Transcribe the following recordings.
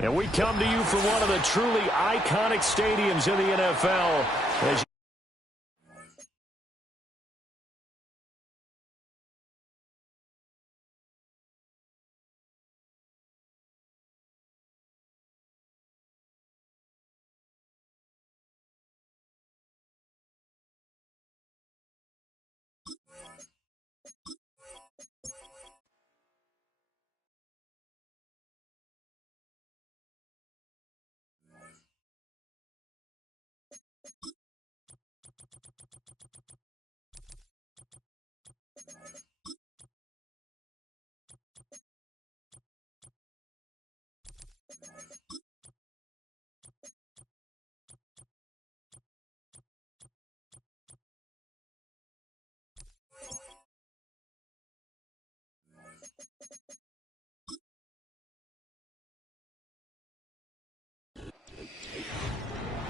And we come to you from one of the truly iconic stadiums in the NFL. As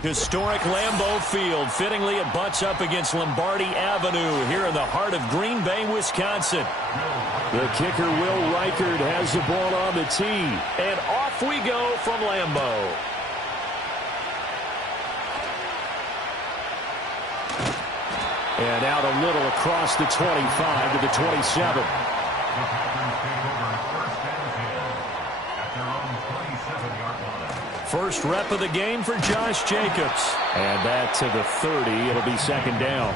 historic Lambeau Field. Fittingly, it butts up against Lombardi Avenue here in the heart of Green Bay, Wisconsin. The kicker, Will Reichard, has the ball on the tee. And off we go from Lambeau. And out a little across the 25 to the 27. First rep of the game for Josh Jacobs. And that to the 30. It'll be second down.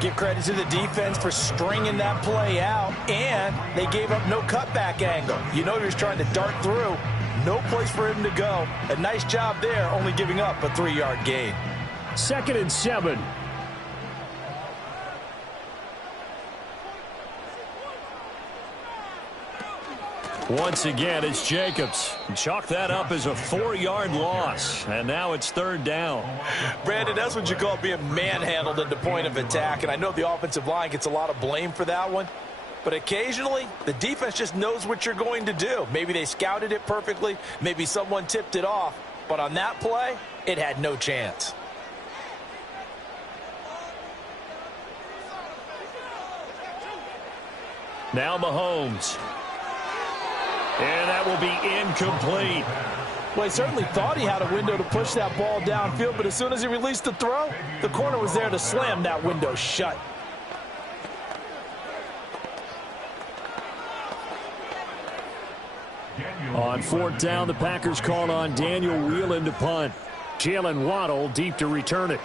Give credit to the defense for stringing that play out, and they gave up no cutback angle. You know he was trying to dart through. No place for him to go. A nice job there, only giving up a 3-yard gain. 2nd and 7. Once again, it's Jacobs. Chalk that up as a 4-yard loss. And now it's 3rd down. Brandon, that's what you call being manhandled at the point of attack. And I know the offensive line gets a lot of blame for that one. But occasionally, the defense just knows what you're going to do. Maybe they scouted it perfectly. Maybe someone tipped it off. But on that play, it had no chance. Now Mahomes. And that will be incomplete. Well, he certainly thought he had a window to push that ball downfield, but as soon as he released the throw, the corner was there to slam that window shut. On 4th down, the Packers called on Daniel Whelan to punt. Jalen Waddle deep to return it.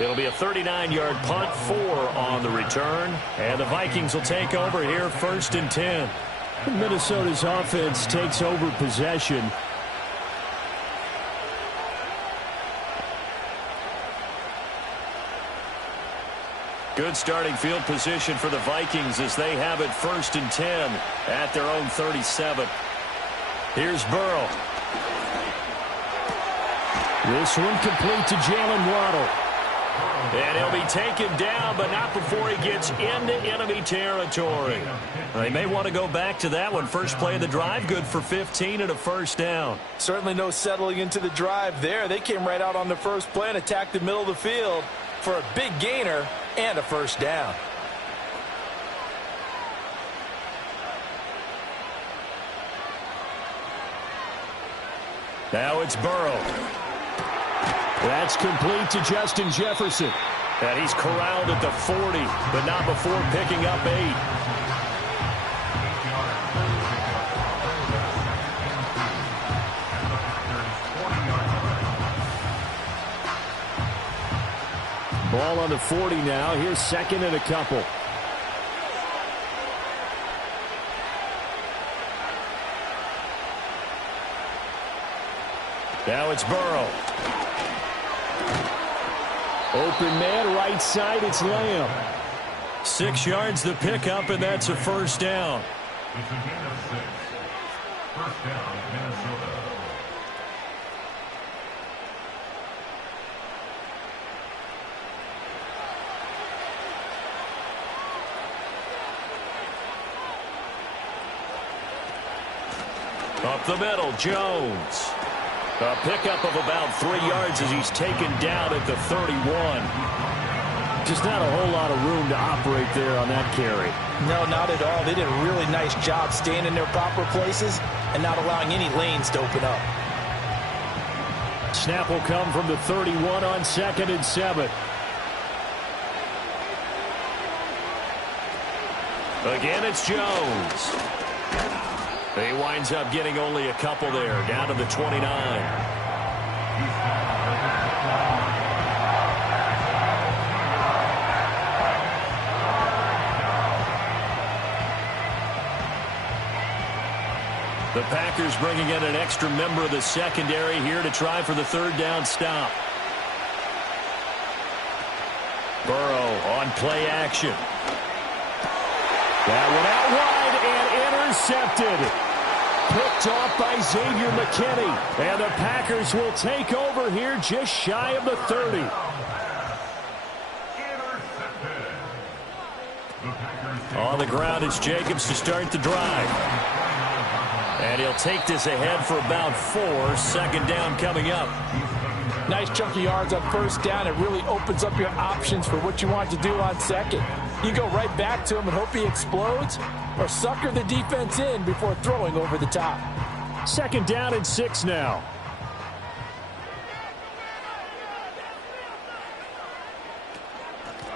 It'll be a 39-yard punt, 4 on the return. And the Vikings will take over here, 1st and 10. Minnesota's offense takes over possession. Good starting field position for the Vikings as they have it 1st and 10 at their own 37. Here's Burrow. This one complete to Jalen Waddle. And he'll be taken down, but not before he gets into enemy territory. They may want to go back to that one. First play of the drive, good for 15 and a 1st down. Certainly no settling into the drive there. They came right out on the first play and attacked the middle of the field for a big gainer and a 1st down. Now it's Burrow. That's complete to Justin Jefferson. And he's corralled at the 40, but not before picking up 8. Ball on the 40 now. Here's 2nd and a couple. Now it's Burrow. Open man, right side, it's Lamb. 6 yards the pickup, and that's a 1st down. It's a gain of 6. 1st down, Minnesota. Up the middle, Jones. A pickup of about 3 yards as he's taken down at the 31. Just not a whole lot of room to operate there on that carry. No, not at all. They did a really nice job staying in their proper places and not allowing any lanes to open up. Snap will come from the 31 on 2nd and 7. Again, it's Jones. He winds up getting only a couple there, down to the 29. The Packers bringing in an extra member of the secondary here to try for the 3rd down stop. Burrow on play action. That one out wide and intercepted. Picked off by Xavier McKinney. And the Packers will take over here just shy of the 30. On the ground, it's Jacobs to start the drive. And he'll take this ahead for about 4. 2nd down coming up. Nice chunky yards on 1st down. It really opens up your options for what you want to do on 2nd. You go right back to him and hope he explodes, or sucker the defense in before throwing over the top. 2nd down and 6 now.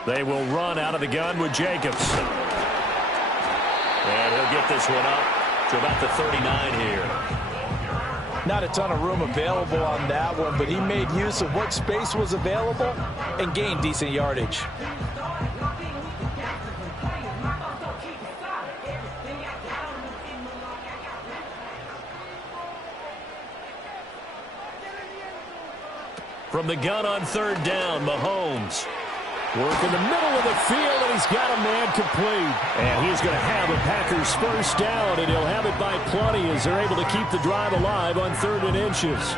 They will run out of the gun with Jacobs. And he'll get this one up to about the 39 here. Not a ton of room available on that one, but he made use of what space was available and gained decent yardage. From the gun on 3rd down, Mahomes. Work in the middle of the field, and he's got a man complete. And he's going to have the Packers 1st down, and he'll have it by plenty as they're able to keep the drive alive on 3rd and inches.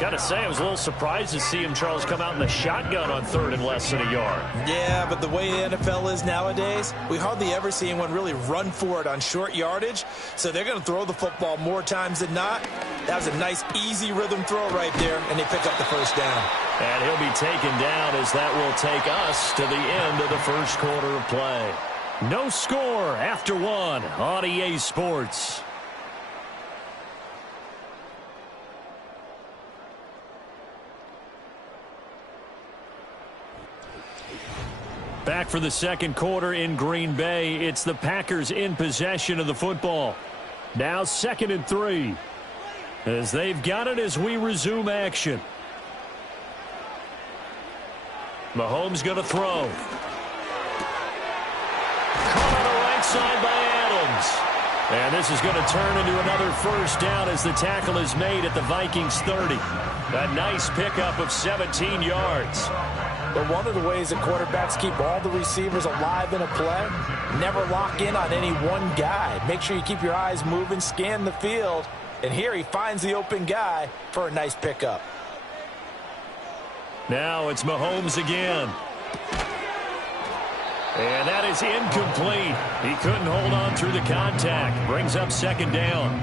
Got to say, I was a little surprised to see him, Charles, come out in the shotgun on 3rd and less than a yard. Yeah, but the way the NFL is nowadays, we hardly ever see anyone really run for it on short yardage. So they're going to throw the football more times than not. That was a nice, easy rhythm throw right there, and they pick up the 1st down. And he'll be taken down as that will take us to the end of the 1st quarter of play. No score after 1 on EA Sports. Back for the 2nd quarter in Green Bay. It's the Packers in possession of the football. Now 2nd and 3. As they've got it as we resume action. Mahomes going to throw. Caught on the right side by Adams. And this is going to turn into another 1st down as the tackle is made at the Vikings 30. A nice pickup of 17 yards. But one of the ways that quarterbacks keep all the receivers alive in a play, never lock in on any one guy. Make sure you keep your eyes moving, scan the field. And here he finds the open guy for a nice pickup. Now it's Mahomes again. And that is incomplete. He couldn't hold on through the contact. Brings up 2nd down.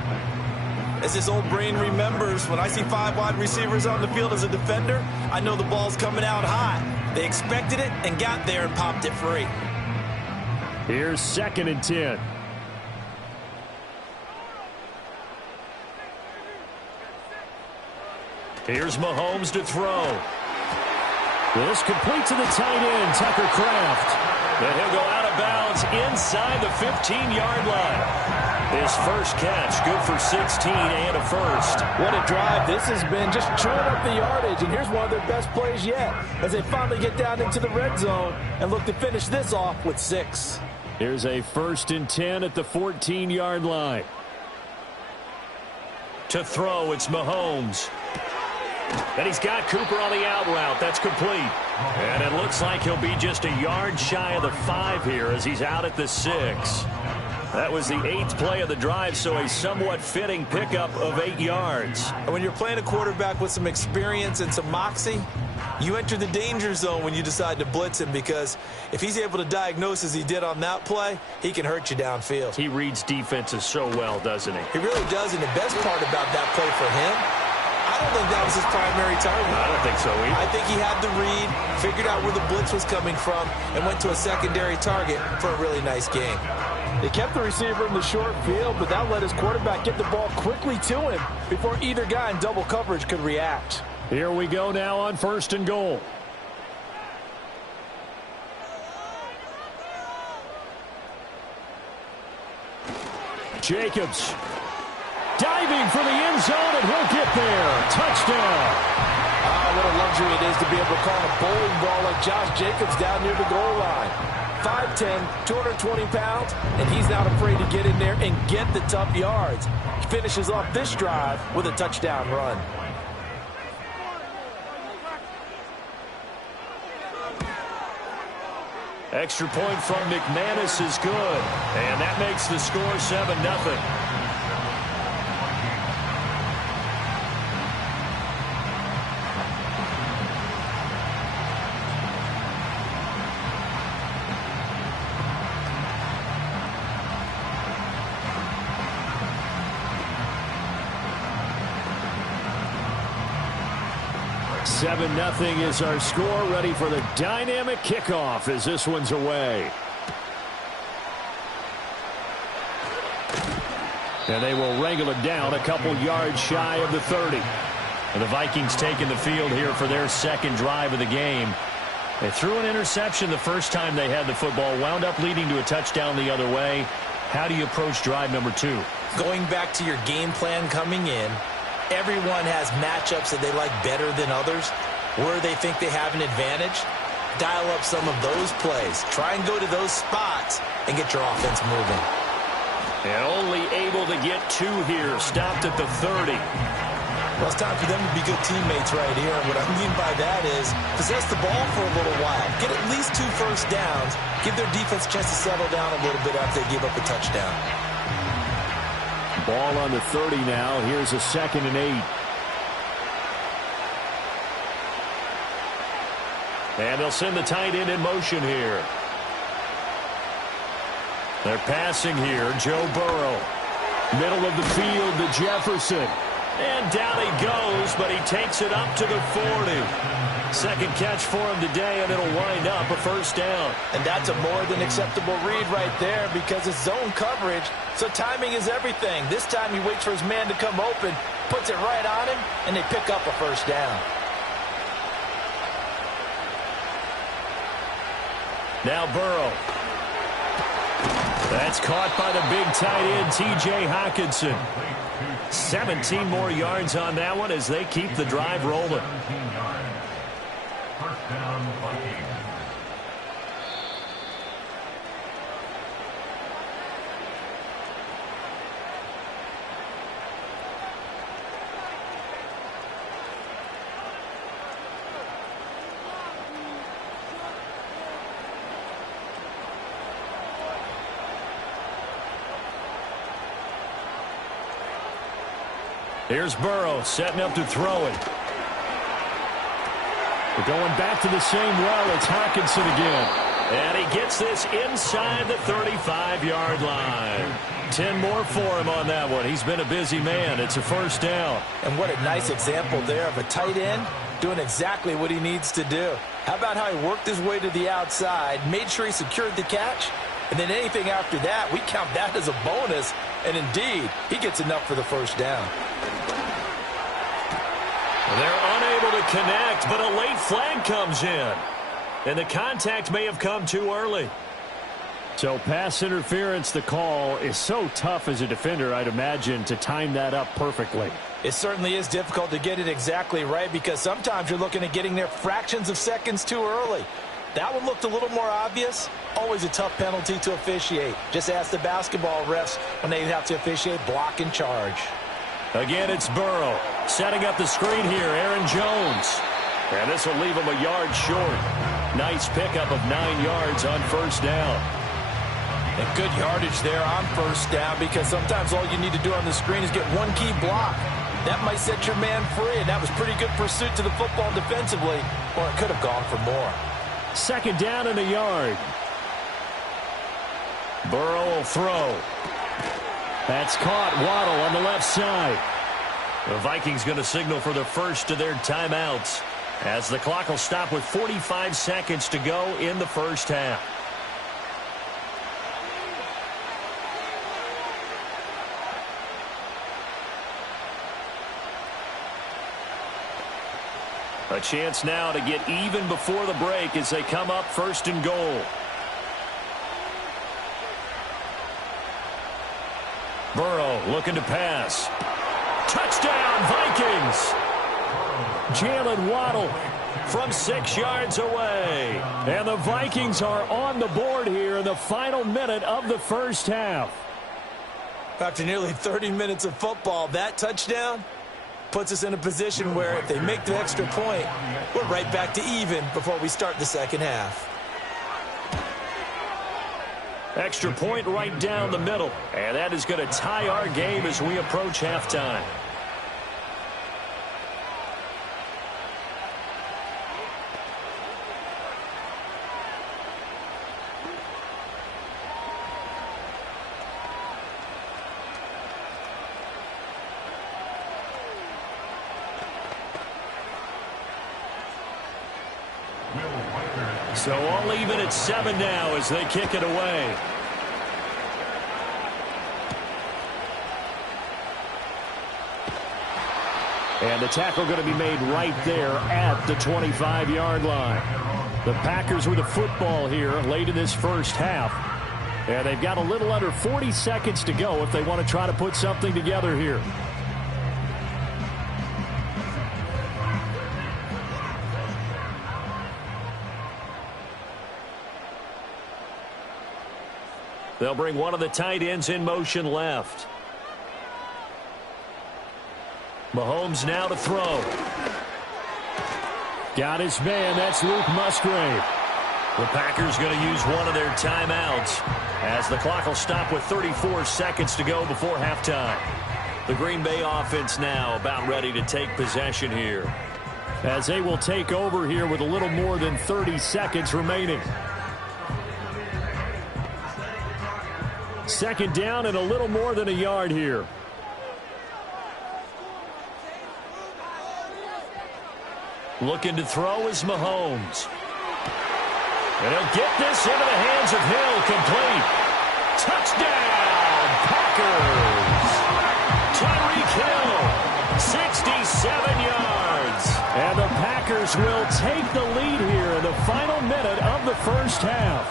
As this old brain remembers, when I see 5 wide receivers on the field as a defender, I know the ball's coming out hot. They expected it and got there and popped it free. Here's 2nd and 10. Here's Mahomes to throw. This complete to the tight end, Tucker Kraft. And he'll go out of bounds inside the 15-yard line. His first catch, good for 16 and a 1st. What a drive this has been, just chewing up the yardage. And here's one of their best plays yet as they finally get down into the red zone and look to finish this off with 6. Here's a 1st and 10 at the 14-yard line. To throw, it's Mahomes. And he's got Cooper on the out route. That's complete. And it looks like he'll be just a yard shy of the 5 here as he's out at the 6. That was the 8th play of the drive, so a somewhat fitting pickup of 8 yards. And when you're playing a quarterback with some experience and some moxie, you enter the danger zone when you decide to blitz him, because if he's able to diagnose as he did on that play, he can hurt you downfield. He reads defenses so well, doesn't he? He really does, and the best part about that play for him, I think that was his primary target. I don't think so either. I think he had the read, figured out where the blitz was coming from, and went to a secondary target for a really nice game. They kept the receiver in the short field, but that let his quarterback get the ball quickly to him before either guy in double coverage could react. Here we go now on 1st and goal. Jacobs diving for the end zone, and he'll get there. Touchdown. What a luxury it is to be able to call a bowling ball like Josh Jacobs down near the goal line. 5'10", 220 pounds, and he's not afraid to get in there and get the tough yards. He finishes off this drive with a touchdown run. Extra point from McManus is good, and that makes the score 7-0. Seven 0 is our score, ready for the dynamic kickoff as this one's away. And they will wrangle it down a couple yards shy of the 30. And the Vikings taking the field here for their second drive of the game. They threw an interception the first time they had the football, wound up leading to a touchdown the other way. How do you approach drive number 2? Going back to your game plan coming in, everyone has matchups that they like better than others. Where they think they have an advantage, dial up some of those plays. Try and go to those spots and get your offense moving. And only able to get 2 here. Stopped at the 30. Well, it's time for them to be good teammates right here. And what I mean by that is possess the ball for a little while. Get at least 2 first downs. Give their defense a chance to settle down a little bit after they give up a touchdown. Ball on the 30 now. Here's a 2nd and 8. And they'll send the tight end in motion here. They're passing here. Joe Burrow. Middle of the field to Jefferson. And down he goes, but he takes it up to the 40. Second catch for him today, and it'll wind up a first down. And that's a more than acceptable read right there because it's zone coverage, so timing is everything. This time he waits for his man to come open, puts it right on him, and they pick up a first down. Now Burrow. That's caught by the big tight end, T.J. Hockenson. 17 more yards on that one as they keep the drive rolling. First down, Vikings. Here's Burrow setting up to throw it. We're going back to the same well. It's Hockenson again. And he gets this inside the 35-yard line. 10 more for him on that one. He's been a busy man. It's a first down. And what a nice example there of a tight end doing exactly what he needs to do. How about how he worked his way to the outside, made sure he secured the catch, and then anything after that, we count that as a bonus. And indeed, he gets enough for the first down. They're unable to connect, but a late flag comes in. And the contact may have come too early. So pass interference, the call, is so tough as a defender, I'd imagine, to time that up perfectly. It certainly is difficult to get it exactly right because sometimes you're looking at getting there fractions of seconds too early. That one looked a little more obvious. Always a tough penalty to officiate. Just ask the basketball refs when they have to officiate block and charge. Again, it's Burrow setting up the screen here. Aaron Jones. And this will leave him a yard short. Nice pickup of 9 yards on first down. And good yardage there on first down because sometimes all you need to do on the screen is get one key block. That might set your man free, and that was pretty good pursuit to the football defensively, or it could have gone for more. Second down and a yard. Burrow will throw. That's caught. Waddle on the left side. The Vikings going to signal for the first of their timeouts as the clock will stop with 45 seconds to go in the first half. A chance now to get even before the break as they come up first and goal. Burrow looking to pass. Touchdown, Vikings! Jalen Waddle from 6 yards away. And the Vikings are on the board here in the final minute of the first half. After nearly 30 minutes of football, that touchdown puts us in a position where if they make the extra point, we're right back to even before we start the second half. Extra point right down the middle. And that is going to tie our game as we approach halftime. So all even at 7 now as they kick it away. And the tackle going to be made right there at the 25-yard line. The Packers with the football here late in this first half. And they've got a little under 40 seconds to go if they want to try to put something together here. They'll bring one of the tight ends in motion left. Mahomes now to throw. Got his man. That's Luke Musgrave. The Packers going to use one of their timeouts as the clock will stop with 34 seconds to go before halftime. The Green Bay offense now about ready to take possession here, as they will take over here with a little more than 30 seconds remaining. Second down and a little more than a yard here. Looking to throw is Mahomes. And he'll get this into the hands of Hill. Complete. Touchdown, Packers. Tyreek Hill, 67 yards. And the Packers will take the lead here in the final minute of the first half.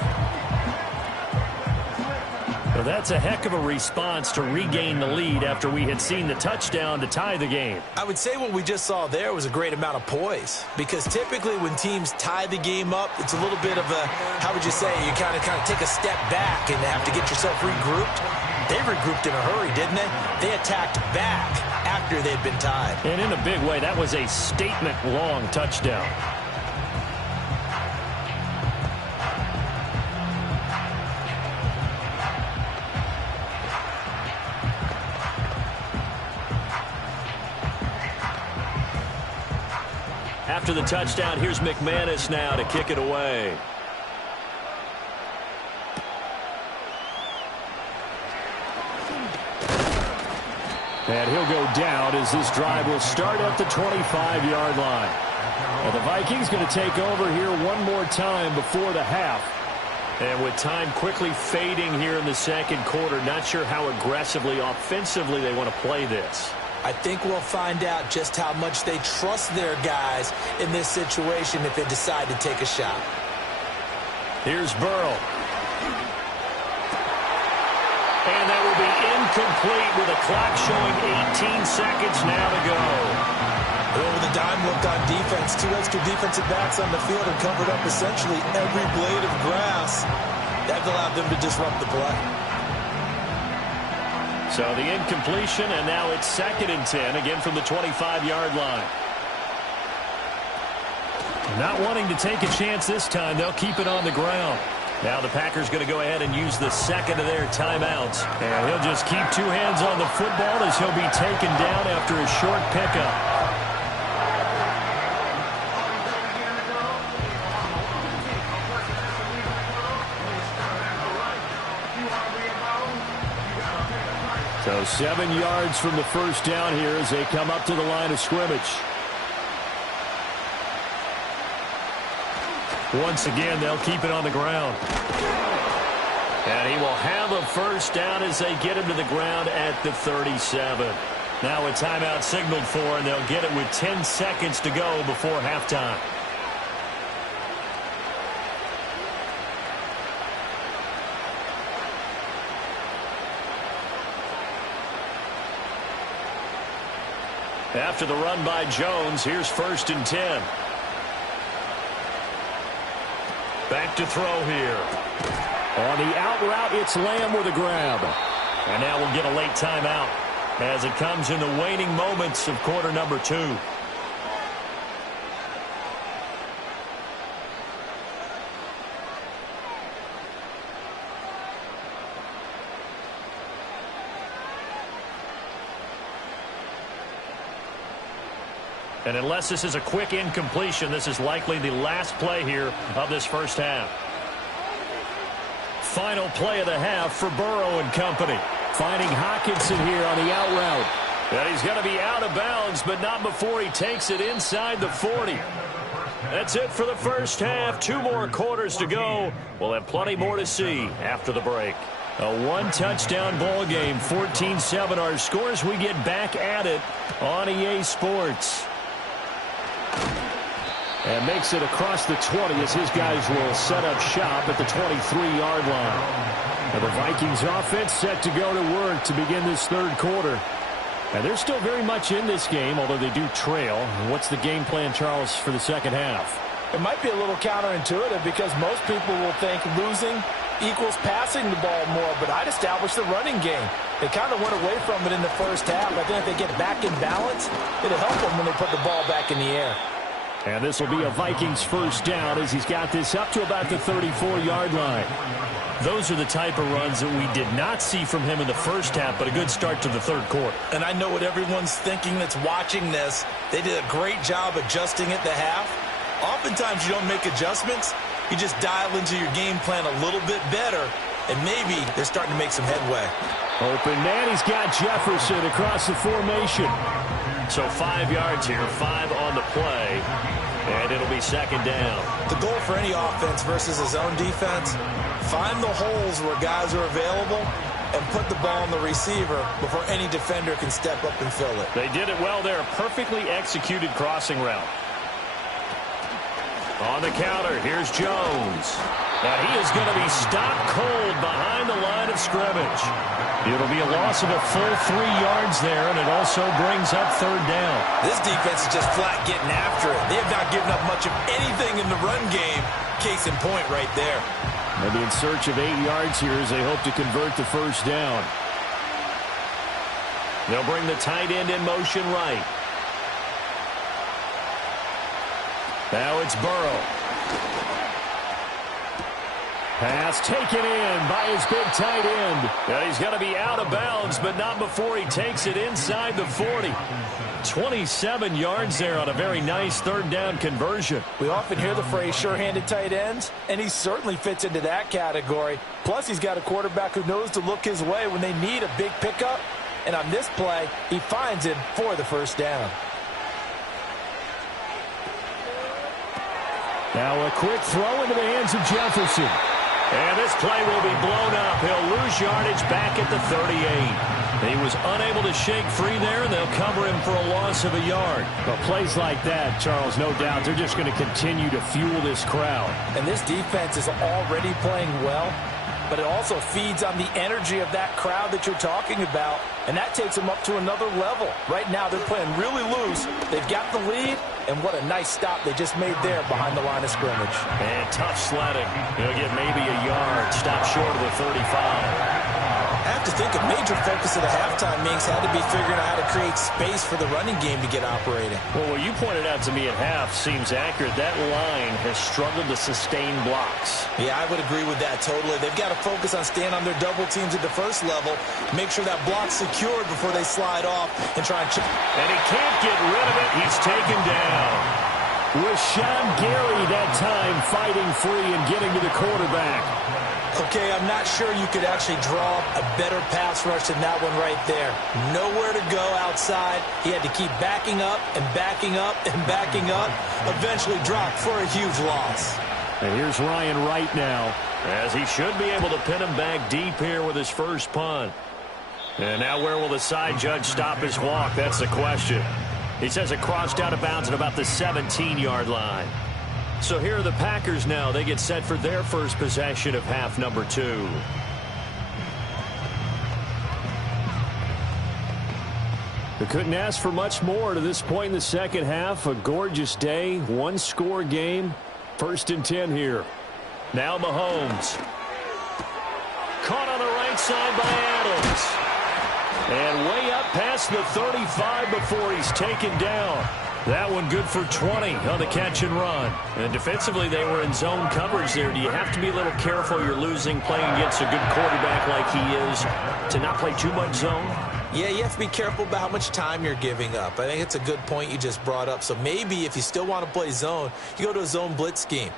Well, that's a heck of a response to regain the lead after we had seen the touchdown to tie the game. I would say what we just saw there was a great amount of poise, because typically when teams tie the game up, it's a little bit of a, how would you say, you kind of take a step back and have to get yourself regrouped. They regrouped in a hurry, didn't they? They attacked back after they'd been tied. And in a big way, that was a statement-long touchdown. After the touchdown, here's McManus now to kick it away. And he'll go down as this drive will start at the 25-yard line. And the Vikings going to take over here one more time before the half. And with time quickly fading here in the second quarter, not sure how aggressively, offensively they want to play this. I think we'll find out just how much they trust their guys in this situation if they decide to take a shot. Here's Burrow. And that will be incomplete with a clock showing 18 seconds now to go. With the dime looked on defense, 2 extra defensive backs on the field and covered up essentially every blade of grass. That allowed them to disrupt the play. So the incompletion, and now it's 2nd and 10, again from the 25-yard line. Not wanting to take a chance this time, they'll keep it on the ground. Now the Packers going to go ahead and use the second of their timeouts. And he'll just keep 2 hands on the football as he'll be taken down after a short pickup. So 7 yards from the first down here as they come up to the line of scrimmage. Once again, they'll keep it on the ground. And he will have a first down as they get him to the ground at the 37. Now a timeout signaled for, and they'll get it with 10 seconds to go before halftime. After the run by Jones, here's 1st and 10. Back to throw here. On the out route, it's Lamb with a grab. And now we'll get a late timeout as it comes in the waning moments of quarter number 2. And unless this is a quick incompletion, this is likely the last play here of this first half. Final play of the half for Burrow and company. Finding Hockenson here on the out route. And he's going to be out of bounds, but not before he takes it inside the 40. That's it for the first half. 2 more quarters to go. We'll have plenty more to see after the break. A one-touchdown ball game, 14-7 our scores. We get back at it on EA Sports. And makes it across the 20 as his guys will set up shop at the 23-yard line. Now the Vikings offense set to go to work to begin this third quarter. And they're still very much in this game, although they do trail. What's the game plan, Charles, for the second half? It might be a little counterintuitive because most people will think losing equals passing the ball more, but I'd establish the running game. They kind of went away from it in the first half. I think if they get back in balance, it'll help them when they put the ball back in the air. And this will be a Vikings first down as he's got this up to about the 34-yard line. Those are the type of runs that we did not see from him in the first half, but a good start to the third quarter. And I know what everyone's thinking that's watching this. They did a great job adjusting at the half. Oftentimes you don't make adjustments. You just dial into your game plan a little bit better, and maybe they're starting to make some headway. Open man, he's got Jefferson across the formation. So 5 yards here, 5 on the play, and it'll be second down. The goal for any offense versus a zone defense, find the holes where guys are available and put the ball on the receiver before any defender can step up and fill it. They did it well there. Perfectly executed crossing route. On the counter, here's Jones. Now he is going to be stopped cold behind the line of scrimmage. It'll be a loss of a full 3 yards there, and it also brings up third down. This defense is just flat getting after it. They have not given up much of anything in the run game. Case in point right there. Maybe in search of 8 yards here as they hope to convert the first down. They'll bring the tight end in motion right. Now it's Burrow. Pass taken in by his big tight end. And he's going to be out of bounds, but not before he takes it inside the 40. 27 yards there on a very nice third down conversion. We often hear the phrase sure-handed tight ends, and he certainly fits into that category. Plus, he's got a quarterback who knows to look his way when they need a big pickup. And on this play, he finds him for the first down. Now a quick throw into the hands of Jefferson. And this play will be blown up. He'll lose yardage back at the 38. He was unable to shake free there, and they'll cover him for a loss of a yard. But plays like that, Charles, no doubt, they're just going to continue to fuel this crowd. And this defense is already playing well, but it also feeds on the energy of that crowd that you're talking about, and that takes them up to another level. Right now, they're playing really loose. They've got the lead, and what a nice stop they just made there behind the line of scrimmage. And tough sledding. He'll get maybe a yard. Stop short of the 35. I have to think a major focus of the halftime meetings had to be figuring out how to create space for the running game to get operating. Well, what you pointed out to me at half seems accurate. That line has struggled to sustain blocks. Yeah, I would agree with that totally. They've got to focus on staying on their double teams at the first level, make sure that block's secured before they slide off and try and chip. And he can't get rid of it. He's taken down. Rashawn Gary that time fighting free and getting to the quarterback. Okay, I'm not sure you could actually draw a better pass rush than that one right there. Nowhere to go outside. He had to keep backing up and backing up and backing up. Eventually dropped for a huge loss. And here's Ryan Wright now, as he should be able to pin him back deep here with his first punt. And now where will the side judge stop his walk? That's the question. He says it crossed out of bounds at about the 17-yard line. So here are the Packers now. They get set for their first possession of half number 2. They couldn't ask for much more to this point in the second half. A gorgeous day, one-score game. 1st and 10 here. Now Mahomes. Caught on the right side by Adams. And way up past the 35 before he's taken down. That one good for 20 on the catch and run. And defensively, they were in zone coverage there. Do you have to be a little careful? You're losing playing against a good quarterback like he is to not play too much zone? Yeah, you have to be careful about how much time you're giving up. I think it's a good point you just brought up. So maybe if you still want to play zone, you go to a zone blitz scheme.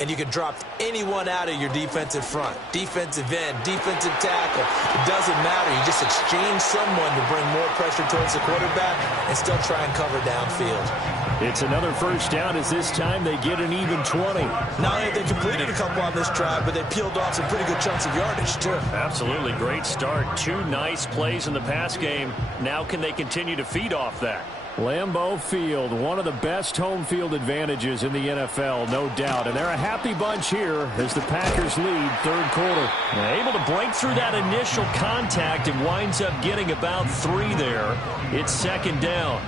And you can drop anyone out of your defensive front. Defensive end, defensive tackle. It doesn't matter. You just exchange someone to bring more pressure towards the quarterback and still try and cover downfield. It's another first down as this time they get an even 20. Not only have they completed a couple on this drive, but they peeled off some pretty good chunks of yardage, too. Absolutely. Great start. 2 nice plays in the pass game. Now can they continue to feed off that? Lambeau Field, one of the best home field advantages in the NFL, no doubt. And they're a happy bunch here as the Packers lead 3rd quarter. Able to break through that initial contact and winds up getting about 3 there. It's 2nd down.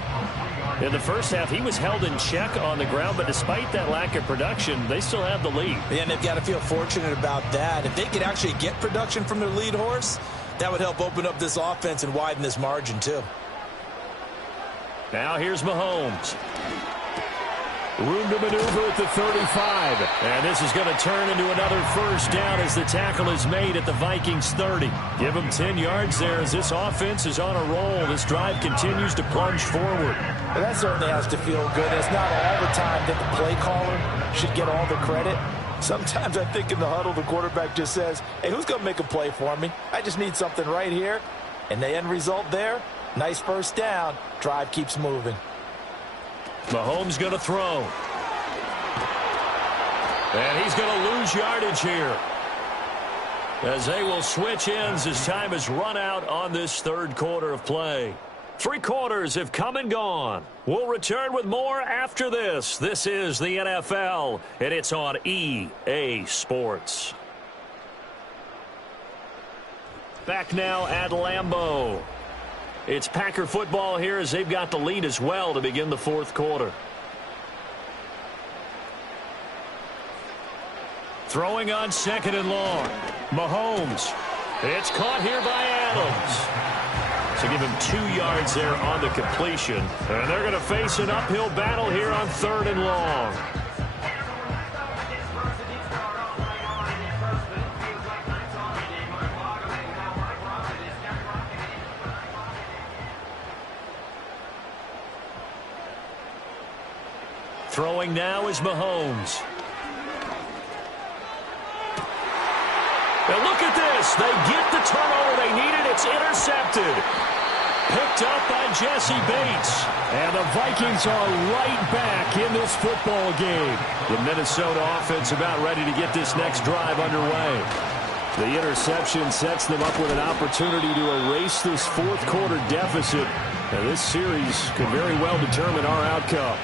In the first half, he was held in check on the ground, but despite that lack of production, they still have the lead. Yeah, and they've got to feel fortunate about that. If they could actually get production from their lead horse, that would help open up this offense and widen this margin, too. Now here's Mahomes. Room to maneuver at the 35. And this is going to turn into another first down as the tackle is made at the Vikings 30. Give them 10 yards there as this offense is on a roll. This drive continues to plunge forward. Well, that certainly has to feel good. It's not all the time that the play caller should get all the credit. Sometimes I think in the huddle the quarterback just says, hey, who's going to make a play for me? I just need something right here. And the end result there, nice first down. Drive keeps moving. Mahomes going to throw. And he's going to lose yardage here, as they will switch ends as time has run out on this 3rd quarter of play. 3 quarters have come and gone. We'll return with more after this. This is the NFL, and it's on EA Sports. Back now at Lambeau. It's Packer football here as they've got the lead as well to begin the 4th quarter. Throwing on 2nd and long. Mahomes. It's caught here by Adams. So give him 2 yards there on the completion. And they're going to face an uphill battle here on 3rd and long. Throwing now is Mahomes. Now look at this. They get the turnover they needed. It's intercepted. Picked up by Jesse Bates. And the Vikings are right back in this football game. The Minnesota offense about ready to get this next drive underway. The interception sets them up with an opportunity to erase this 4th quarter deficit. Now this series could very well determine our outcome.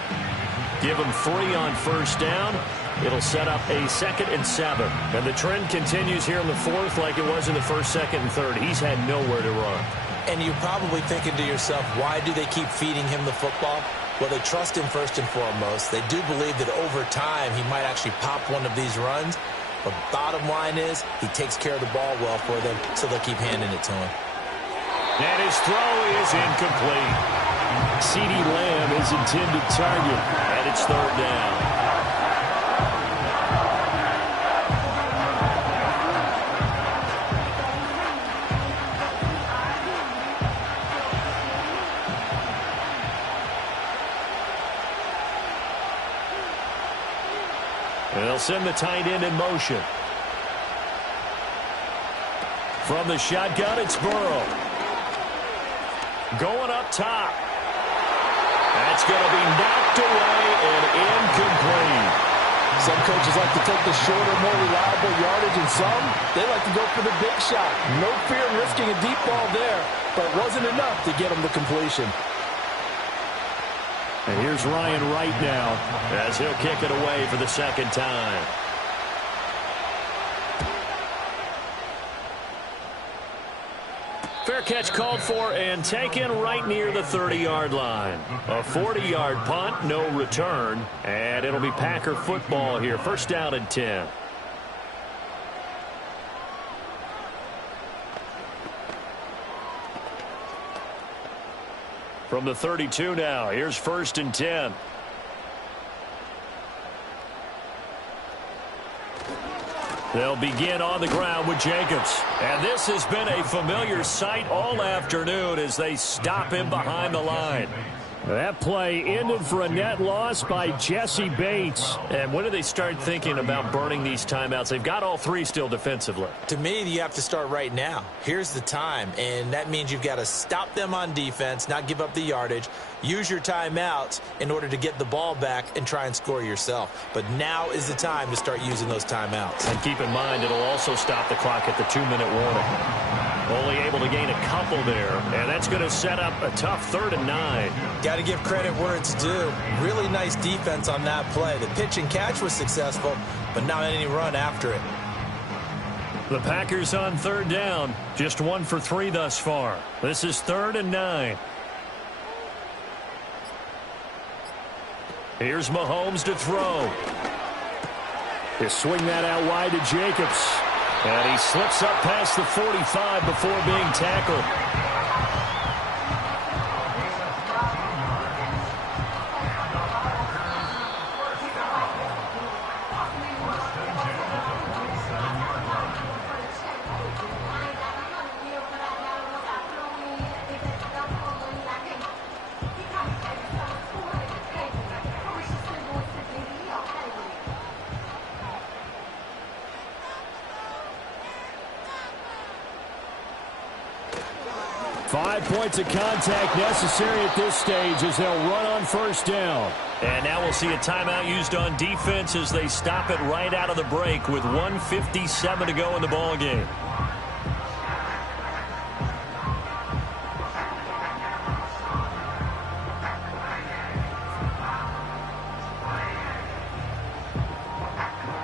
Give him 3 on first down. It'll set up a 2nd and 7. And the trend continues here in the 4th like it was in the 1st, 2nd, and 3rd. He's had nowhere to run. And you're probably thinking to yourself, why do they keep feeding him the football? Well, they trust him first and foremost. They do believe that over time he might actually pop one of these runs. But bottom line is he takes care of the ball well for them, so they'll keep handing it to him. And his throw is incomplete. CeeDee Lamb is intended target, and it's 3rd down. And they'll send the tight end in motion. From the shotgun, it's Burrow. Going up top. That's going to be knocked away and incomplete. Some coaches like to take the shorter, more reliable yardage, and some, they like to go for the big shot. No fear in risking a deep ball there, but it wasn't enough to get him the completion. And here's Ryan Wright now as he'll kick it away for the second time. Fair catch called for and taken right near the 30-yard line. A 40-yard punt, no return, and it'll be Packer football here. First down and 10. From the 32 now, here's first and 10. They'll begin on the ground with Jacobs. And this has been a familiar sight all afternoon as they stop him behind the line. That play ended for a net loss by Jesse Bates. And when do they start thinking about burning these timeouts? They've got all three still defensively. To me, you have to start right now. Here's the time, and that means you've got to stop them on defense, not give up the yardage, use your timeouts in order to get the ball back and try and score yourself. But now is the time to start using those timeouts. And keep in mind, it'll also stop the clock at the 2-minute warning. Only able to gain a couple there, and that's going to set up a tough 3rd and 9. Got to give credit where it's due. Really nice defense on that play. The pitch and catch was successful, but not any run after it. The Packers on 3rd down, just 1 for 3 thus far. This is 3rd and 9. Here's Mahomes to throw. He'll swing that out wide to Jacobs. And he slips up past the 45 before being tackled. Points of contact necessary at this stage as they'll run on first down. And now we'll see a timeout used on defense as they stop it right out of the break with 1:57 to go in the ball game.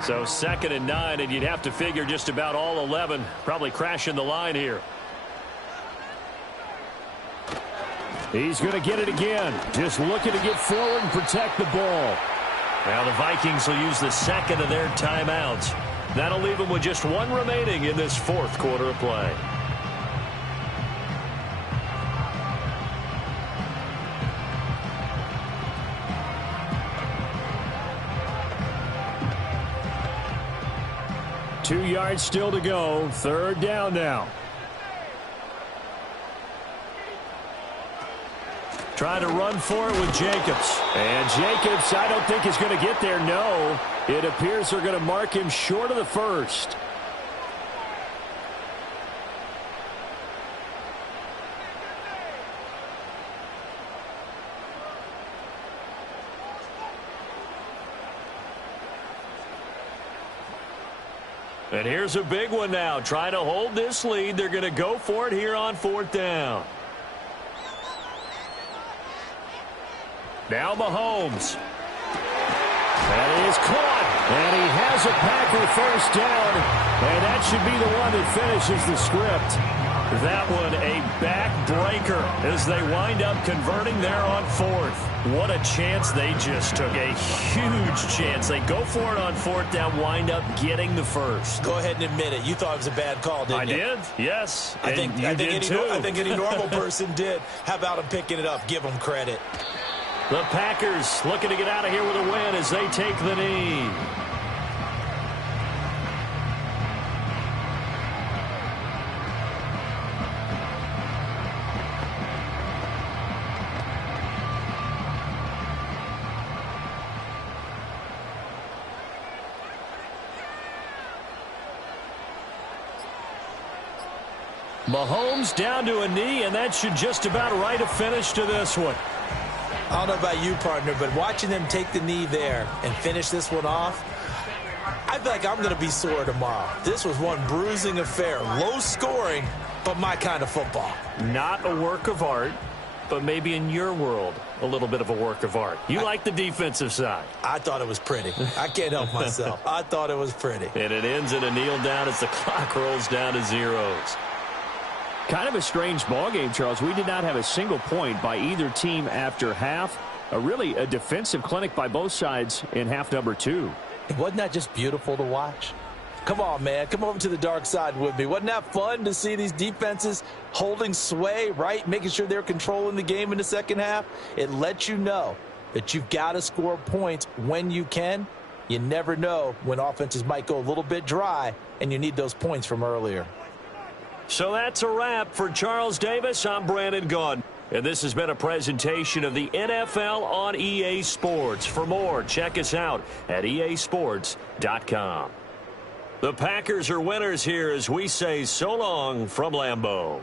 So 2nd and 9, and you'd have to figure just about all 11 probably crashing the line here. He's going to get it again. Just looking to get forward and protect the ball. Now the Vikings will use the second of their timeouts. That'll leave them with just 1 remaining in this 4th quarter of play. Two yards still to go. 3rd down now. Trying to run for it with Jacobs. And Jacobs, I don't think is going to get there. No. It appears they're going to mark him short of the first. And here's a big one now. Trying to hold this lead. They're going to go for it here on 4th down. Now Mahomes. That is caught. And he has a Packer first down. And that should be the one that finishes the script. That one a backbreaker as they wind up converting there on 4th. What a chance they just took. A huge chance. They go for it on 4th down, wind up getting the first. Go ahead and admit it. You thought it was a bad call, didn't you? I did, yes. I think any normal person did. How about him picking it up? Give him credit. The Packers looking to get out of here with a win as they take the knee. Mahomes down to a knee, and that should just about write a finish to this one. I don't know about you, partner, but watching them take the knee there and finish this one off, I feel like I'm going to be sore tomorrow. This was one bruising affair. Low scoring, but my kind of football. Not a work of art, but maybe in your world, a little bit of a work of art. You like the defensive side. I thought it was pretty. I can't help myself. I thought it was pretty. And it ends in a kneel down as the clock rolls down to zeros. Kind of a strange ball game, Charles. We did not have a single point by either team after half. Really a defensive clinic by both sides in half number 2. Wasn't that just beautiful to watch? Come on, man. Come over to the dark side with me. Wasn't that fun to see these defenses holding sway, right? Making sure they're controlling the game in the second half. It lets you know that you've got to score points when you can. You never know when offenses might go a little bit dry, and you need those points from earlier. So that's a wrap for Charles Davis. I'm Brandon Gaudin. And this has been a presentation of the NFL on EA Sports. For more, check us out at easports.com. The Packers are winners here as we say so long from Lambeau.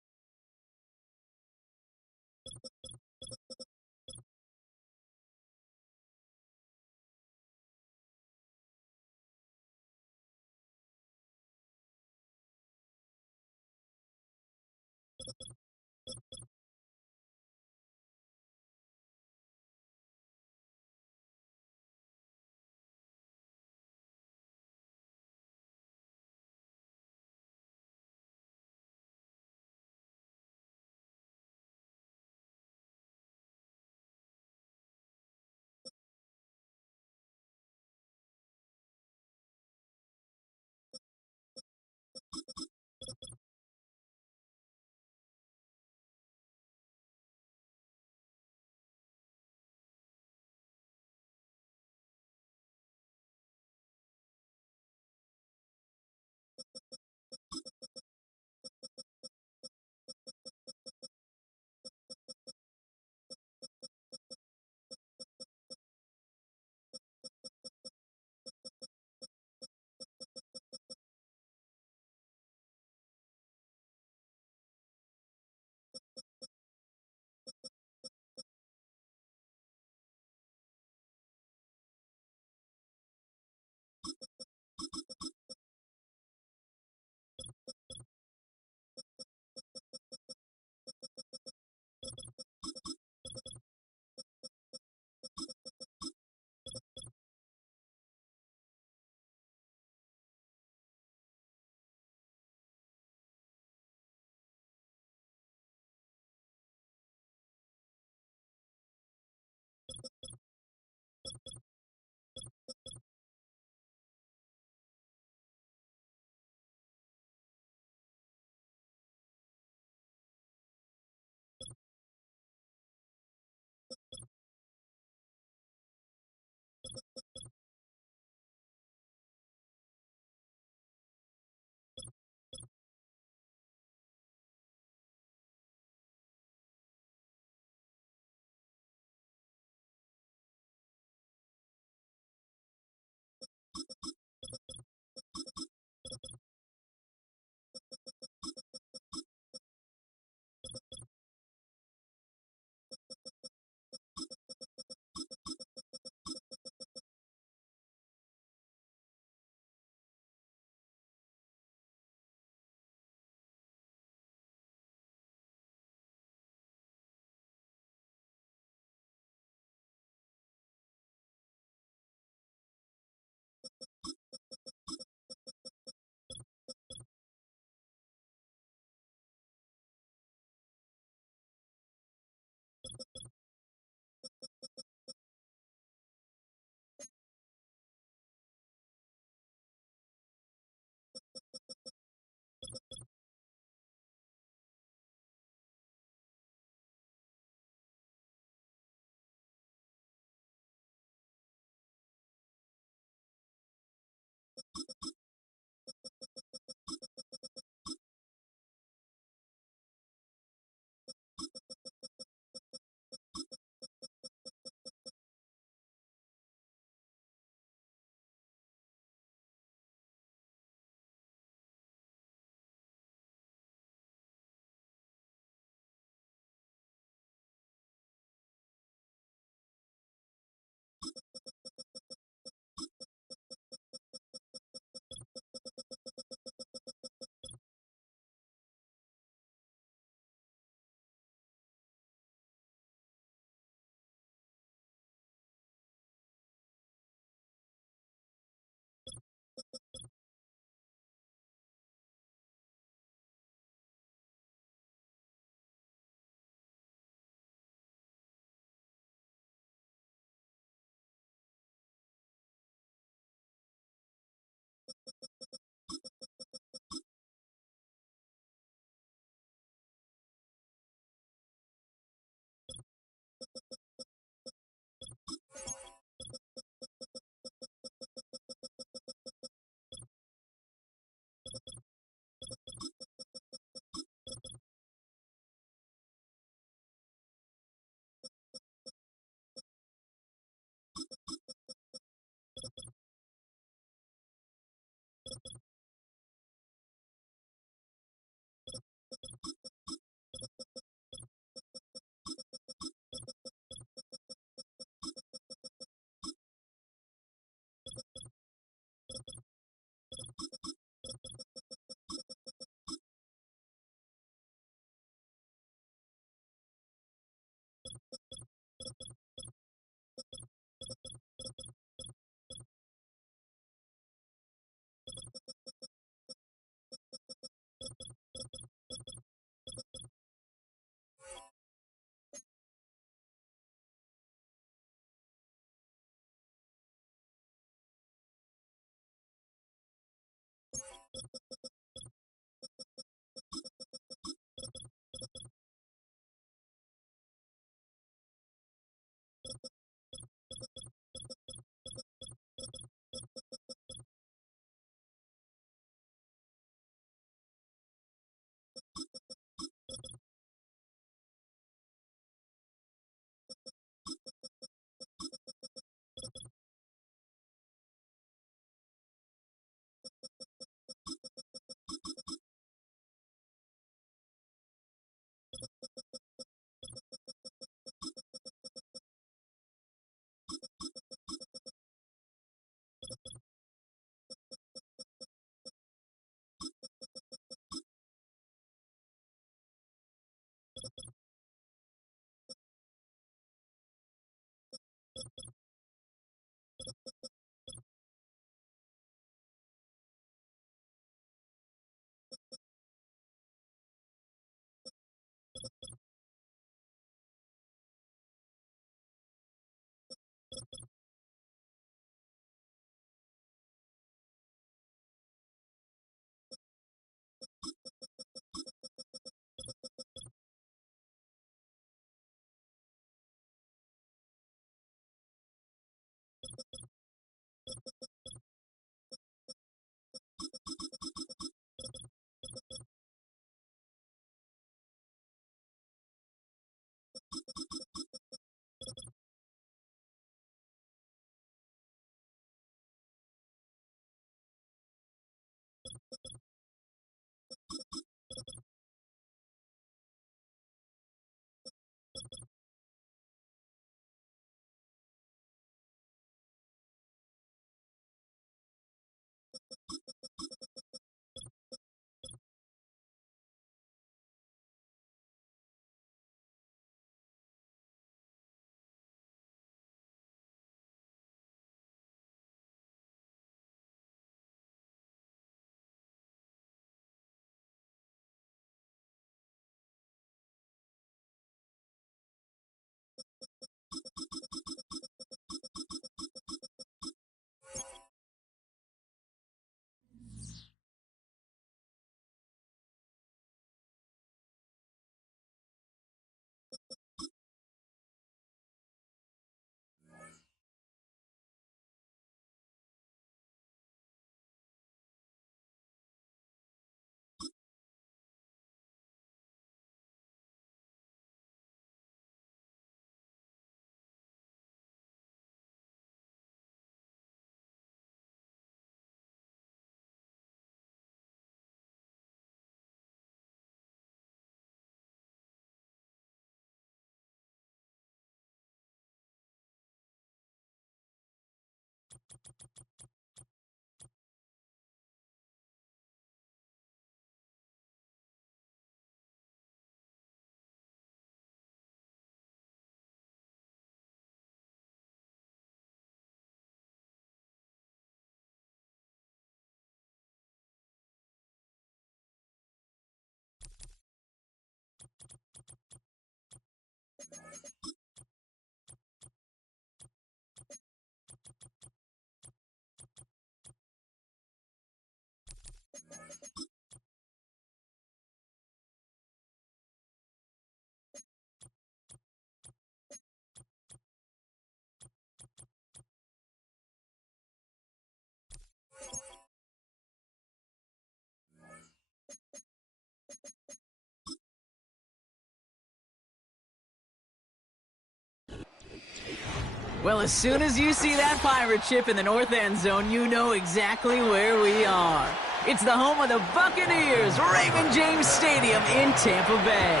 Well, as soon as you see that pirate ship in the north end zone, you know exactly where we are. It's the home of the Buccaneers, Raymond James Stadium in Tampa Bay.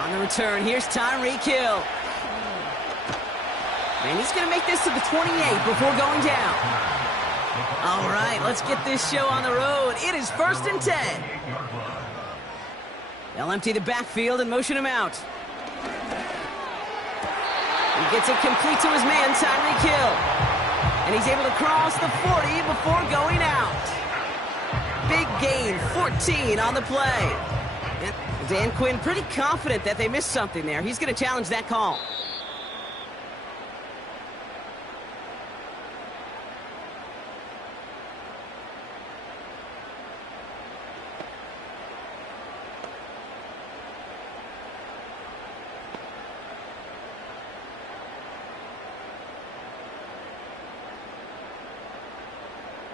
On the return, here's Tyreek Hill. And he's going to make this to the 28 before going down. All right, let's get this show on the road. It is 1st and 10. They'll empty the backfield and motion him out. He gets it complete to his man, Tyreek Hill. And he's able to cross the 40 before going out. Big gain, 14 on the play. And Dan Quinn pretty confident that they missed something there. He's going to challenge that call.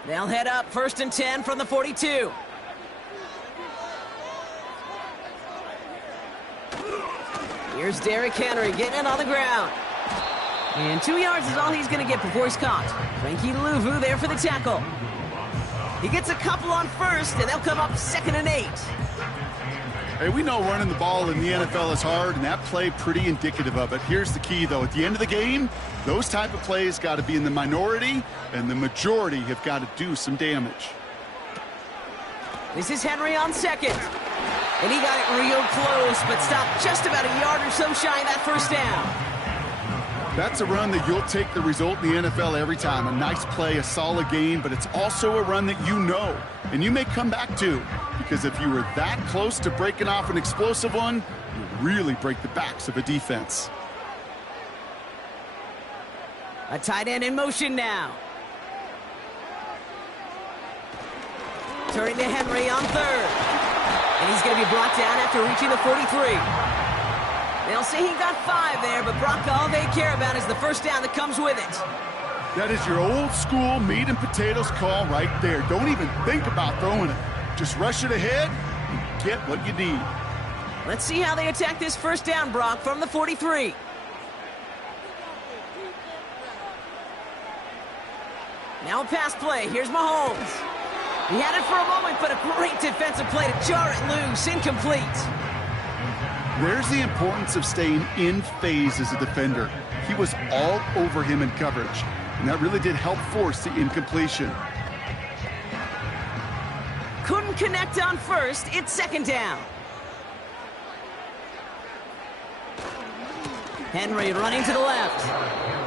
They'll head up 1st and 10 from the 42. Here's Derrick Henry getting it on the ground. And 2 yards is all he's going to get before he's caught. Frankie Louvu there for the tackle. He gets a couple on first, and they'll come up 2nd and 8. Hey, we know running the ball in the NFL is hard, and that play pretty indicative of it. Here's the key, though. At the end of the game, those type of plays got to be in the minority, and the majority have got to do some damage. This is Henry on 2nd. And he got it real close, but stopped just about a yard or so shy of that 1st down. That's a run that you'll take the result in the NFL every time. A nice play, a solid game, but it's also a run that you know, and you may come back to. Because if you were that close to breaking off an explosive one, you really break the backs of a defense. A tight end in motion now. Turning to Henry on 3rd. And he's going to be brought down after reaching the 43. They'll say he got 5 there, but Brock, all they care about is the 1st down that comes with it. That is your old school meat and potatoes call right there. Don't even think about throwing it. Just rush it ahead and get what you need. Let's see how they attack this 1st down, Brock, from the 43. Now a pass play. Here's Mahomes. He had it for a moment, but a great defensive play to jar it loose. Incomplete. There's the importance of staying in phase as a defender. He was all over him in coverage, and that really did help force the incompletion. Couldn't connect on 1st. It's 2nd down. Henry running to the left.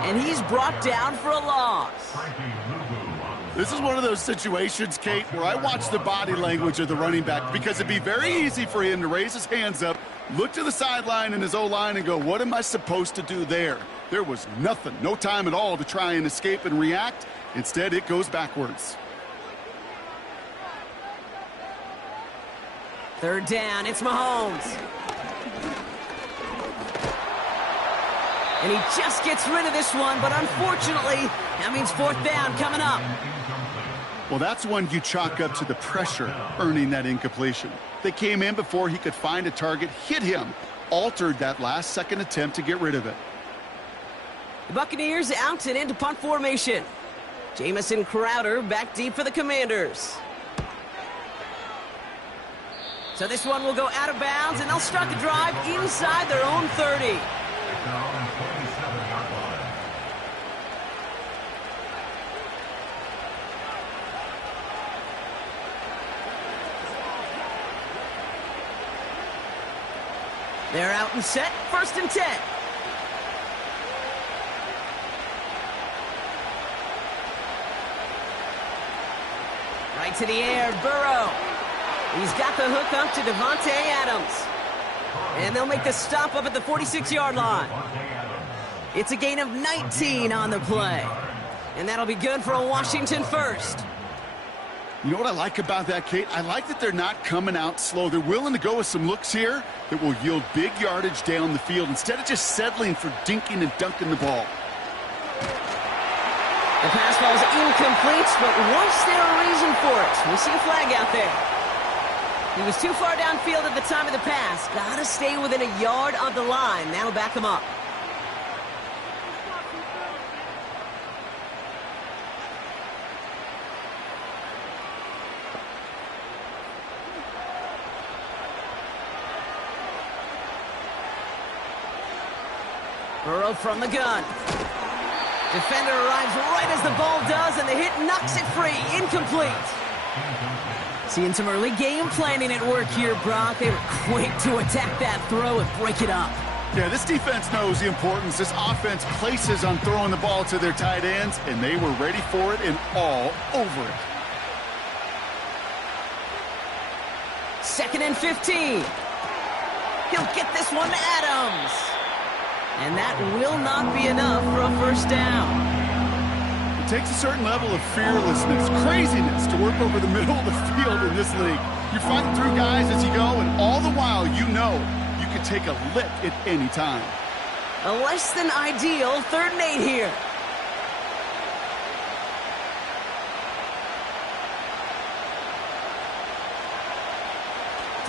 And he's brought down for a loss. This is one of those situations, Kate, where I watch the body language of the running back, because it'd be very easy for him to raise his hands up, look to the sideline in his O-line and go, what am I supposed to do there? There was nothing, no time at all to try and escape and react. Instead, it goes backwards. 3rd down, it's Mahomes. And he just gets rid of this one, but unfortunately, that means 4th down coming up. Well, that's one you chalk up to the pressure earning that incompletion. They came in before he could find a target, hit him, altered that last-second attempt to get rid of it. The Buccaneers out and into punt formation. Jamison Crowder back deep for the Commanders. So this one will go out of bounds, and they'll start the drive inside their own 30. They're out and set, 1st and 10. Right to the air, Burrow. He's got the hook up to Devontae Adams. And they'll make the stop up at the 46-yard line. It's a gain of 19 on the play. And that'll be good for a Washington first. You know what I like about that, Kate? I like that they're not coming out slow. They're willing to go with some looks here that will yield big yardage down the field instead of just settling for dinking and dunking the ball. The pass ball is incomplete, but was there a reason for it? We see a flag out there. He was too far downfield at the time of the pass. Got to stay within a yard of the line. That'll back him up. Burrow from the gun. Defender arrives right as the ball does, and the hit knocks it free. Incomplete. Seeing some early game planning at work here, Brock. They were quick to attack that throw and break it up. Yeah, this defense knows the importance this offense places on throwing the ball to their tight ends, and they were ready for it and all over it. 2nd and 15. He'll get this one to Adams. And that will not be enough for a first down. It takes a certain level of fearlessness, craziness to work over the middle of the field in this league. You're fighting through guys as you go, and all the while you know you can take a lick at any time. A less than ideal 3rd and 8 here.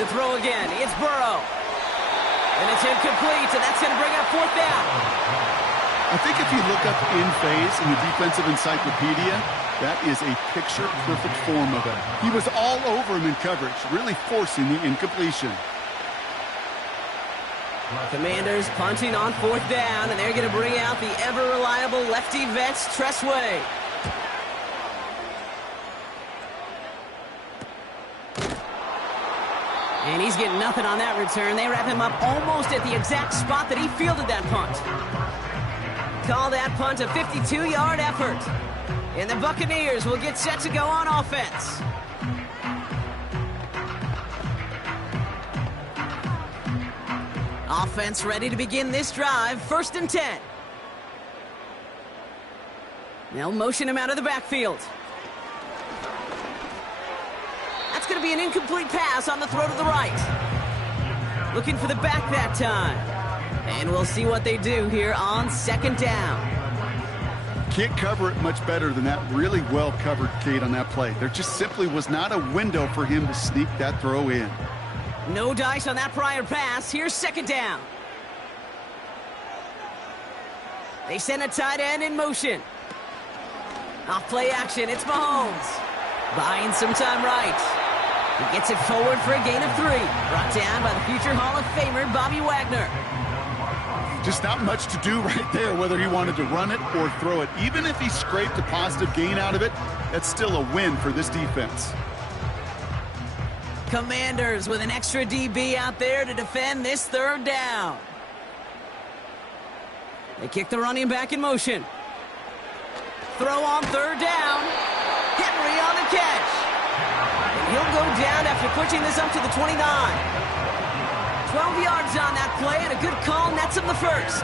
To throw again, it's Burrow. And it's incomplete, and that's going to bring up 4th down. I think if you look up in phase in the defensive encyclopedia, that is a picture-perfect form of it. He was all over him in coverage, really forcing the incompletion. Commanders punting on 4th down, and they're going to bring out the ever-reliable lefty vet, Tress Way. And he's getting nothing on that return. They wrap him up almost at the exact spot that he fielded that punt. Call that punt a 52-yard effort. And the Buccaneers will get set to go on offense. Offense ready to begin this drive. 1st and 10. They'll motion him out of the backfield. That's going to be an incomplete pass on the throw to the right. Looking for the back that time. And we'll see what they do here on 2nd down. Can't cover it much better than that. Really well covered, Kate, on that play. There just simply was not a window for him to sneak that throw in. No dice on that prior pass. Here's 2nd down. They send a tight end in motion. Off play action, it's Mahomes. Buying some time right. He gets it forward for a gain of 3. Brought down by the future Hall of Famer, Bobby Wagner. Just not much to do right there, whether he wanted to run it or throw it. Even if he scraped a positive gain out of it, that's still a win for this defense. Commanders with an extra DB out there to defend this 3rd down. They kick the running back in motion. Throw on 3rd down. Henry on the catch. And he'll go down after pushing this up to the 29. 12 yards on that play, and a good call nets him the first.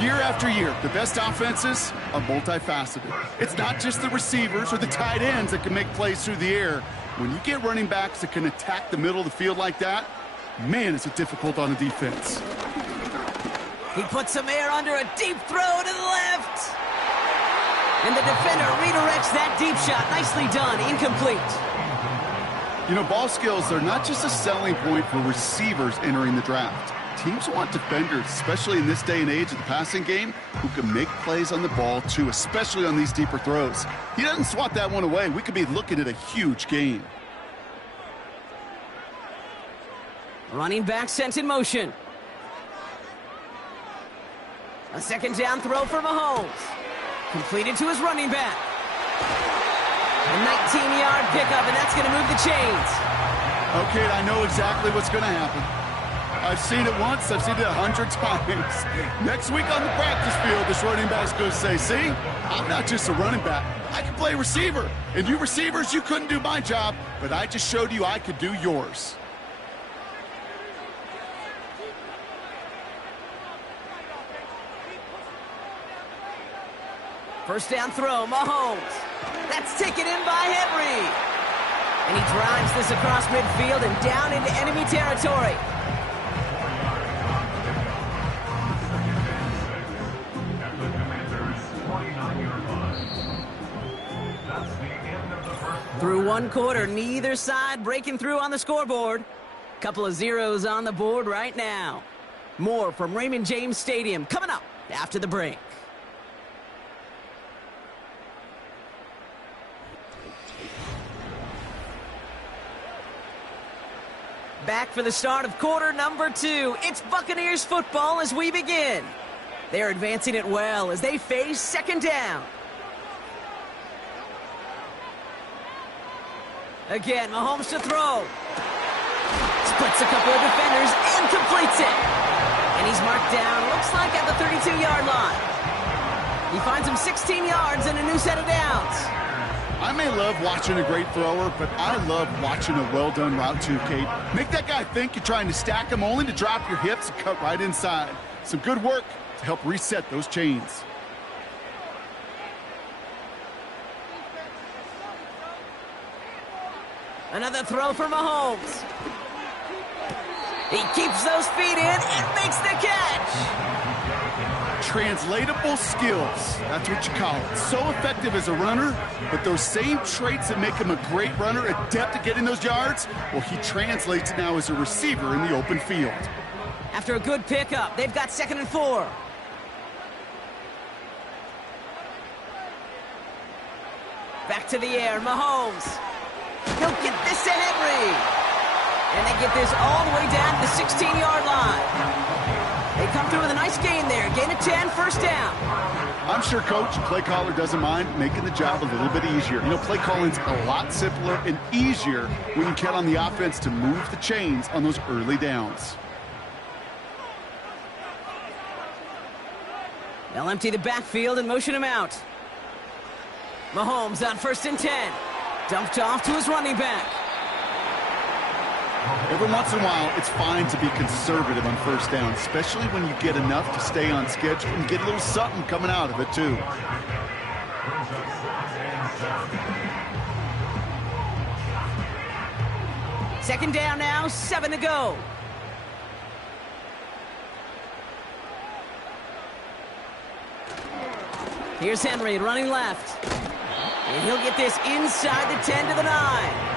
Year after year, the best offenses are multifaceted. It's not just the receivers or the tight ends that can make plays through the air. When you get running backs that can attack the middle of the field like that, man, is it difficult on the defense. He puts some air under a deep throw to the left. And the defender redirects that deep shot. Nicely done. Incomplete. You know, ball skills are not just a selling point for receivers entering the draft. Teams want defenders, especially in this day and age of the passing game, who can make plays on the ball, too, especially on these deeper throws. He doesn't swat that one away. We could be looking at a huge gain. Running back sent in motion. A 2nd down throw for Mahomes. Completed to his running back. A 19-yard pickup, and that's going to move the chains. Okay, I know exactly what's going to happen. I've seen it once. I've seen it 100 times. Next week on the practice field, this running back's going to say, see, I'm not just a running back. I can play receiver. And you receivers, you couldn't do my job, but I just showed you I could do yours. First down throw, Mahomes. That's taken in by Henry. And he drives this across midfield and down into enemy territory. At the Commanders' 49-yard line. That's the end of the first quarter. Through one quarter, neither side breaking through on the scoreboard. Couple of zeros on the board right now. More from Raymond James Stadium coming up after the break. Back for the start of quarter number 2. It's Buccaneers football as we begin. They're advancing it well as they face second down. Again, Mahomes to throw. Splits a couple of defenders and completes it. And he's marked down, looks like at the 32-yard line. He finds him 16 yards and a new set of downs. I may love watching a great thrower, but I love watching a well-done route too, Kate. Make that guy think you're trying to stack him only to drop your hips and cut right inside. Some good work to help reset those chains. Another throw for Mahomes. He keeps those feet in and makes the catch. Translatable skills, that's what you call it. So effective as a runner, but those same traits that make him a great runner, adept at getting those yards, well, he translates now as a receiver in the open field. After a good pickup, they've got 2nd and 4. Back to the air, Mahomes. He'll get this to Henry. And they get this all the way down to the 16-yard line. They come through with a nice gain there. Gain of 10, first down. I'm sure Coach, play caller doesn't mind making the job a little bit easier. You know, play calling's a lot simpler and easier when you count on the offense to move the chains on those early downs. They'll empty the backfield and motion him out. Mahomes on 1st and 10. Dumped off to his running back. Every once in a while, it's fine to be conservative on first down, especially when you get enough to stay on schedule and get a little something coming out of it, too. Second down now, 7 to go. Here's Henry running left. And he'll get this inside the 10 to the 9.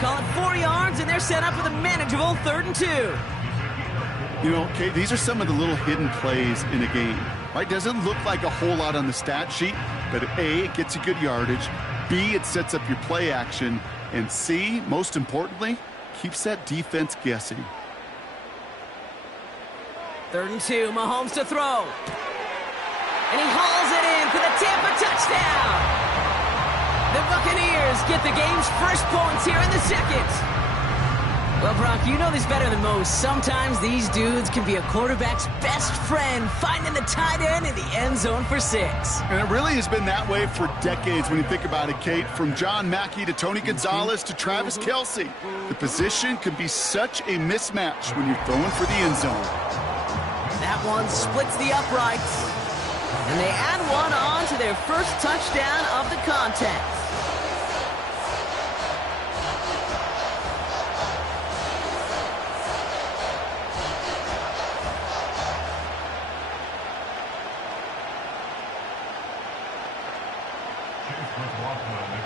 Call it 4 yards, and they're set up with a manageable 3rd and 2. You know, Kate, these are some of the little hidden plays in a game, right? Doesn't look like a whole lot on the stat sheet, but A, it gets you good yardage. B, it sets up your play action. And C, most importantly, keeps that defense guessing. 3rd and 2, Mahomes to throw. And he hauls it in for the Tampa touchdown. The Buccaneers get the game's first points here in the second. Well, Brock, you know this better than most. Sometimes these dudes can be a quarterback's best friend, finding the tight end in the end zone for 6. And it really has been that way for decades when you think about it, Kate. From John Mackey to Tony Gonzalez to Travis Kelce. The position can be such a mismatch when you're throwing for the end zone. That one splits the uprights. And they add one on to their first touchdown of the contest.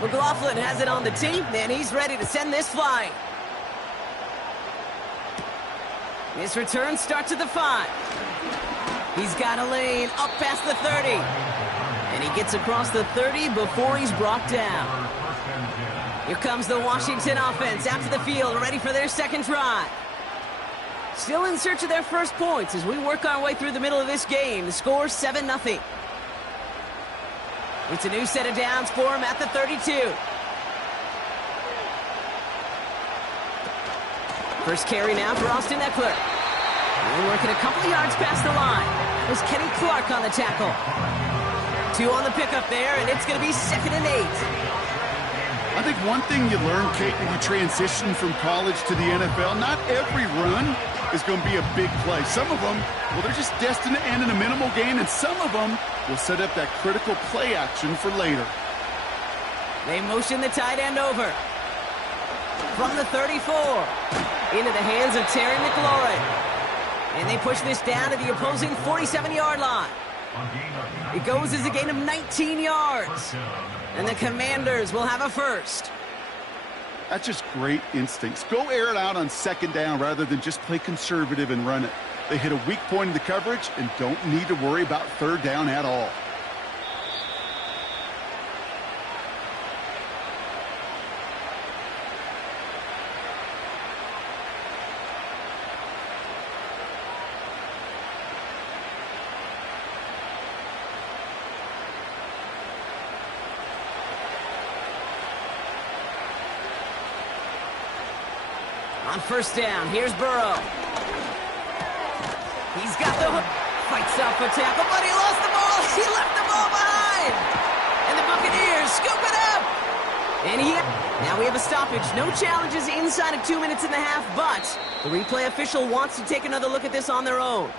McLaughlin has it on the tee, and he's ready to send this flying. His return starts at the 5. He's got a lane up past the 30. And he gets across the 30 before he's brought down. Here comes the Washington offense after the field, ready for their second drive. Still in search of their first points as we work our way through the middle of this game. The score 7-0. It's a new set of downs for him at the 32. First carry now for Austin Eckler. We're working a couple of yards past the line. That was Kenny Clark on the tackle. 2 on the pickup there, and it's going to be 2nd and 8. I think one thing you learn, Kate, when you transition from college to the NFL, not every run is going to be a big play. Some of them, well, they're just destined to end in a minimal gain, and some of them will set up that critical play action for later. They motion the tight end over. From the 34, into the hands of Terry McLaurin. And they push this down to the opposing 47-yard line. It goes as a gain of 19 yards. And the Commanders will have a first. That's just great instincts. Go air it out on second down rather than just play conservative and run it. They hit a weak point in the coverage and don't need to worry about third down at all. On first down, here's Burrow. He's got the hook. Fights off a tackle, but he lost the ball. He left the ball behind. And the Buccaneers scoop it up. And now we have a stoppage. No challenges inside of 2 minutes and a half, but the replay official wants to take another look at this on their own.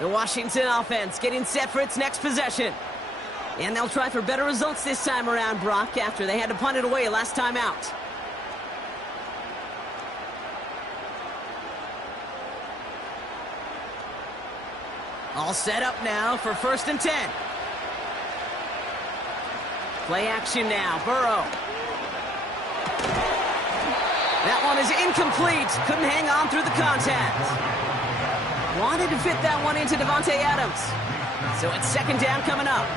The Washington offense getting set for its next possession. And they'll try for better results this time around, Brock, after they had to punt it away last time out. All set up now for 1st and 10. Play action now, Burrow. That one is incomplete. Couldn't hang on through the contact. Wanted to fit that one into Davante Adams. So it's 2nd down coming up.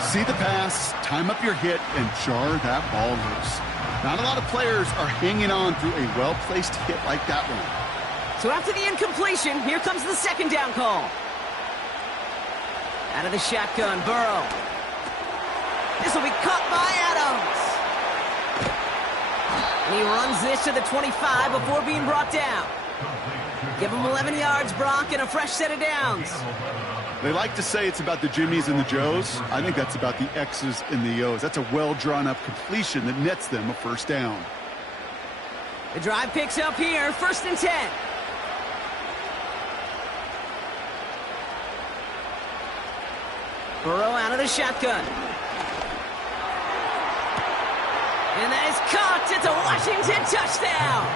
See the pass, time up your hit, and jar that ball loose. Not a lot of players are hanging on through a well-placed hit like that one. So after the incompletion, here comes the 2nd down call. Out of the shotgun, Burrow. This will be caught by Adams. And he runs this to the 25 before being brought down. Give him 11 yards, Brock, and a fresh set of downs. They like to say it's about the Jimmies and the Joes. I think that's about the X's and the O's. That's a well-drawn-up completion that nets them a 1st down. The drive picks up here, 1st and 10. Burrow out of the shotgun. And that is caught. It's a Washington touchdown.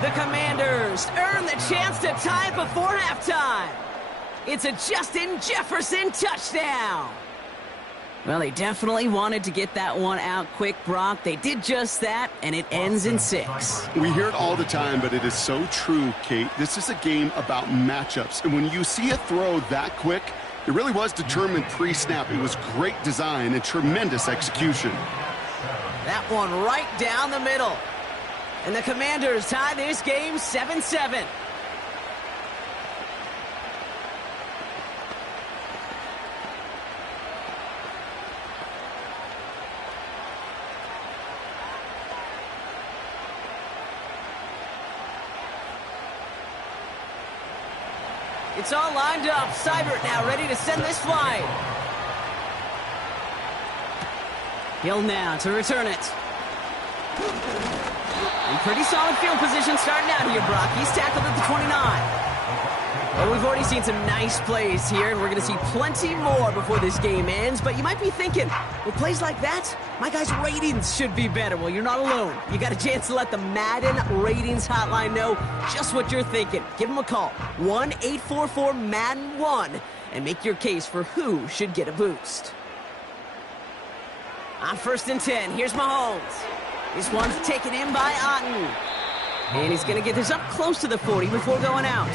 The Commanders earn the chance to tie it before halftime. It's a Justin Jefferson touchdown. Well, they definitely wanted to get that one out quick, Brock. They did just that, and it ends in 6. We hear it all the time, but it is so true, Kate. This is a game about matchups. And when you see a throw that quick, it really was determined pre-snap. It was great design and tremendous execution. That one right down the middle. And the Commanders tie this game 7-7. It's all lined up. Seibert now ready to send this flying. Hill now to return it. In pretty solid field position starting out here, Brock. He's tackled at the 29. Well, we've already seen some nice plays here, and we're going to see plenty more before this game ends. But you might be thinking, with plays like that, my guys' ratings should be better. Well, you're not alone. You got a chance to let the Madden Ratings Hotline know just what you're thinking. Give them a call, 1-844-MADDEN-1, and make your case for who should get a boost. On 1st and 10, here's Mahomes. This one's taken in by Otten. And he's going to get this up close to the 40 before going out.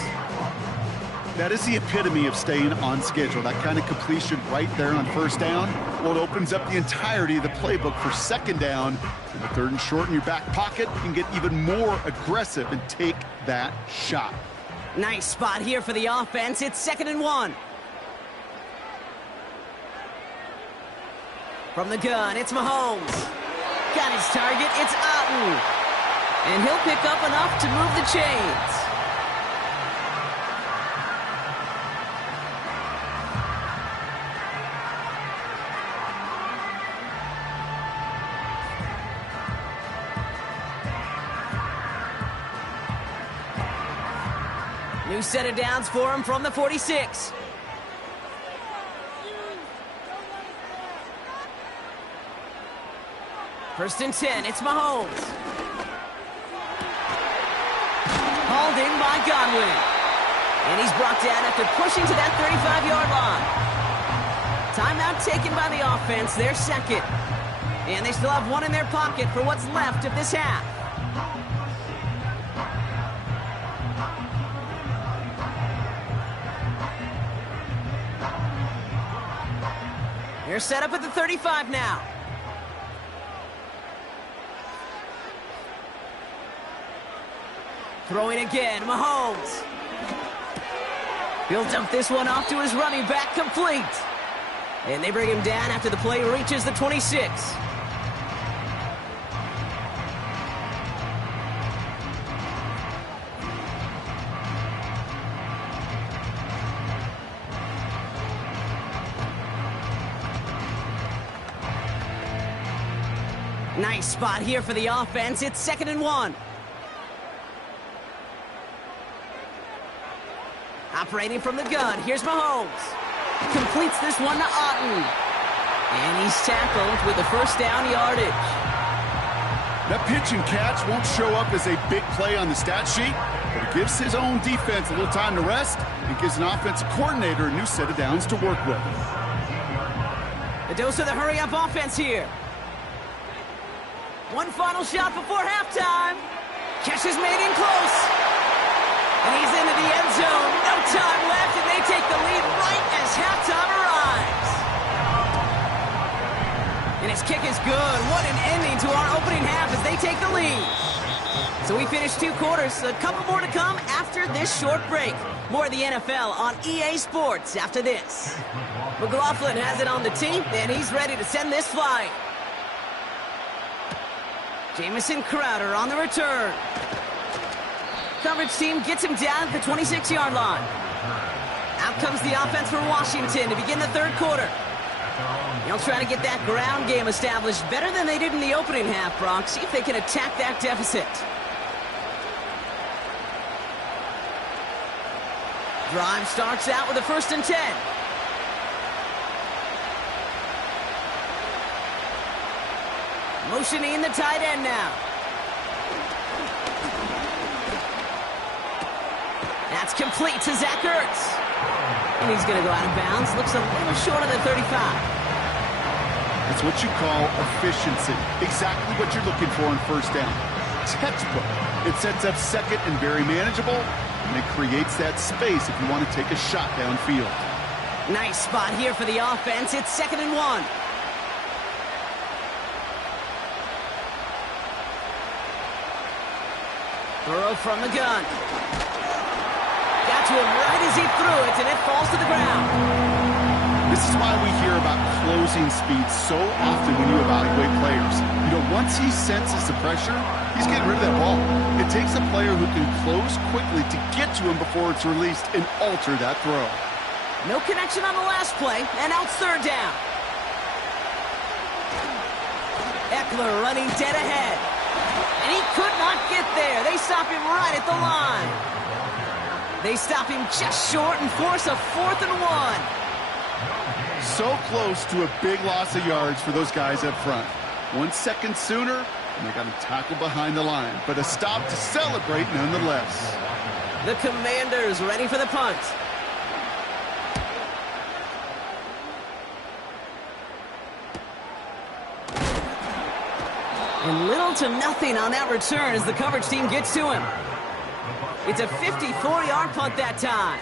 That is the epitome of staying on schedule. That kind of completion right there on 1st down. Well, it opens up the entirety of the playbook for 2nd down. And the 3rd and short in your back pocket, you can get even more aggressive and take that shot. Nice spot here for the offense. It's 2nd and 1. From the gun, it's Mahomes. Got his target, it's Otten. And he'll pick up enough to move the chains. New set of downs for him from the 46. First and 10, it's Mahomes. Hauled in by Godwin. And he's brought down after pushing to that 35-yard line. Timeout taken by the offense, their second. And they still have one in their pocket for what's left of this half. They're set up at the 35 now. Throwing again, Mahomes. He'll dump this one off to his running back, complete. And they bring him down after the play reaches the 26. Nice spot here for the offense. It's 2nd and 1. Operating from the gun, here's Mahomes. Completes this one to Otton. And he's tackled with the first down yardage. That pitch and catch won't show up as a big play on the stat sheet, but it gives his own defense a little time to rest and gives an offensive coordinator a new set of downs to work with. A dose of the hurry-up offense here. One final shot before halftime. Catch is made in close. And he's into the end zone. No time left, and they take the lead right as halftime arrives. And his kick is good. What an ending to our opening half as they take the lead. So we finished 2 quarters. A couple more to come after this short break. More of the NFL on EA Sports after this. McLaughlin has it on the team, and he's ready to send this flying. Jamison Crowder on the return. Coverage team gets him down at the 26-yard line. Out comes the offense for Washington to begin the 3rd quarter. They'll try to get that ground game established better than they did in the opening half, Brock. See if they can attack that deficit. Drive starts out with a 1st and 10. Motioning the tight end now. That's complete to Zach Ertz. And he's going to go out of bounds. Looks a little short of the 35. That's what you call efficiency. Exactly what you're looking for on 1st down. Textbook. It sets up 2nd and very manageable, and it creates that space if you want to take a shot downfield. Nice spot here for the offense. It's 2nd and 1. Burrow from the gun. Got to him right as he threw it, and it falls to the ground. This is why we hear about closing speed so often when you evaluate players. You know, once he senses the pressure, he's getting rid of that ball. It takes a player who can close quickly to get to him before it's released and alter that throw. No connection on the last play, and out 3rd down. Eckler running dead ahead. And he could not get there. They stop him right at the line. They stop him just short and force a 4th and 1. So close to a big loss of yards for those guys up front. 1 second sooner, and they got him tackled behind the line. But a stop to celebrate nonetheless. The Commanders ready for the punt. And little to nothing on that return as the coverage team gets to him. It's a 54-yard punt that time.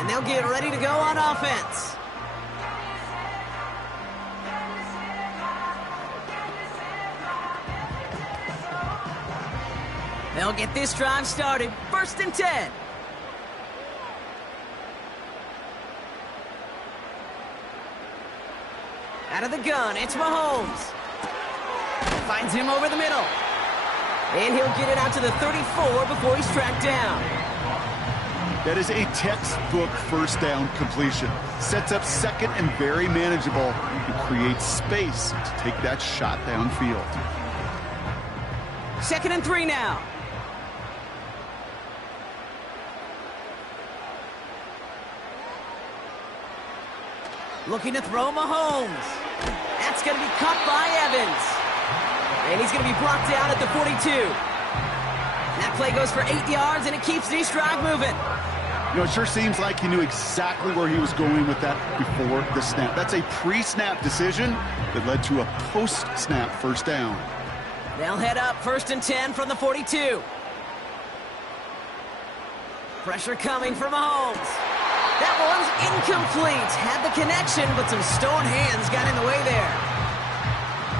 And they'll get ready to go on offense. They'll get this drive started. 1st and 10. Out of the gun, it's Mahomes. Finds him over the middle. And he'll get it out to the 34 before he's tracked down. That is a textbook 1st down completion. Sets up 2nd and very manageable. And creates space to take that shot downfield. 2nd and 3 now. Looking to throw Mahomes. That's going to be caught by Evans. And he's going to be brought down at the 42. That play goes for 8 yards, and it keeps the drive moving. You know, it sure seems like he knew exactly where he was going with that before the snap. That's a pre-snap decision that led to a post-snap first down. They'll head up 1st and 10 from the 42. Pressure coming for Mahomes. That one's incomplete. Had the connection, but some stone hands got in the way there.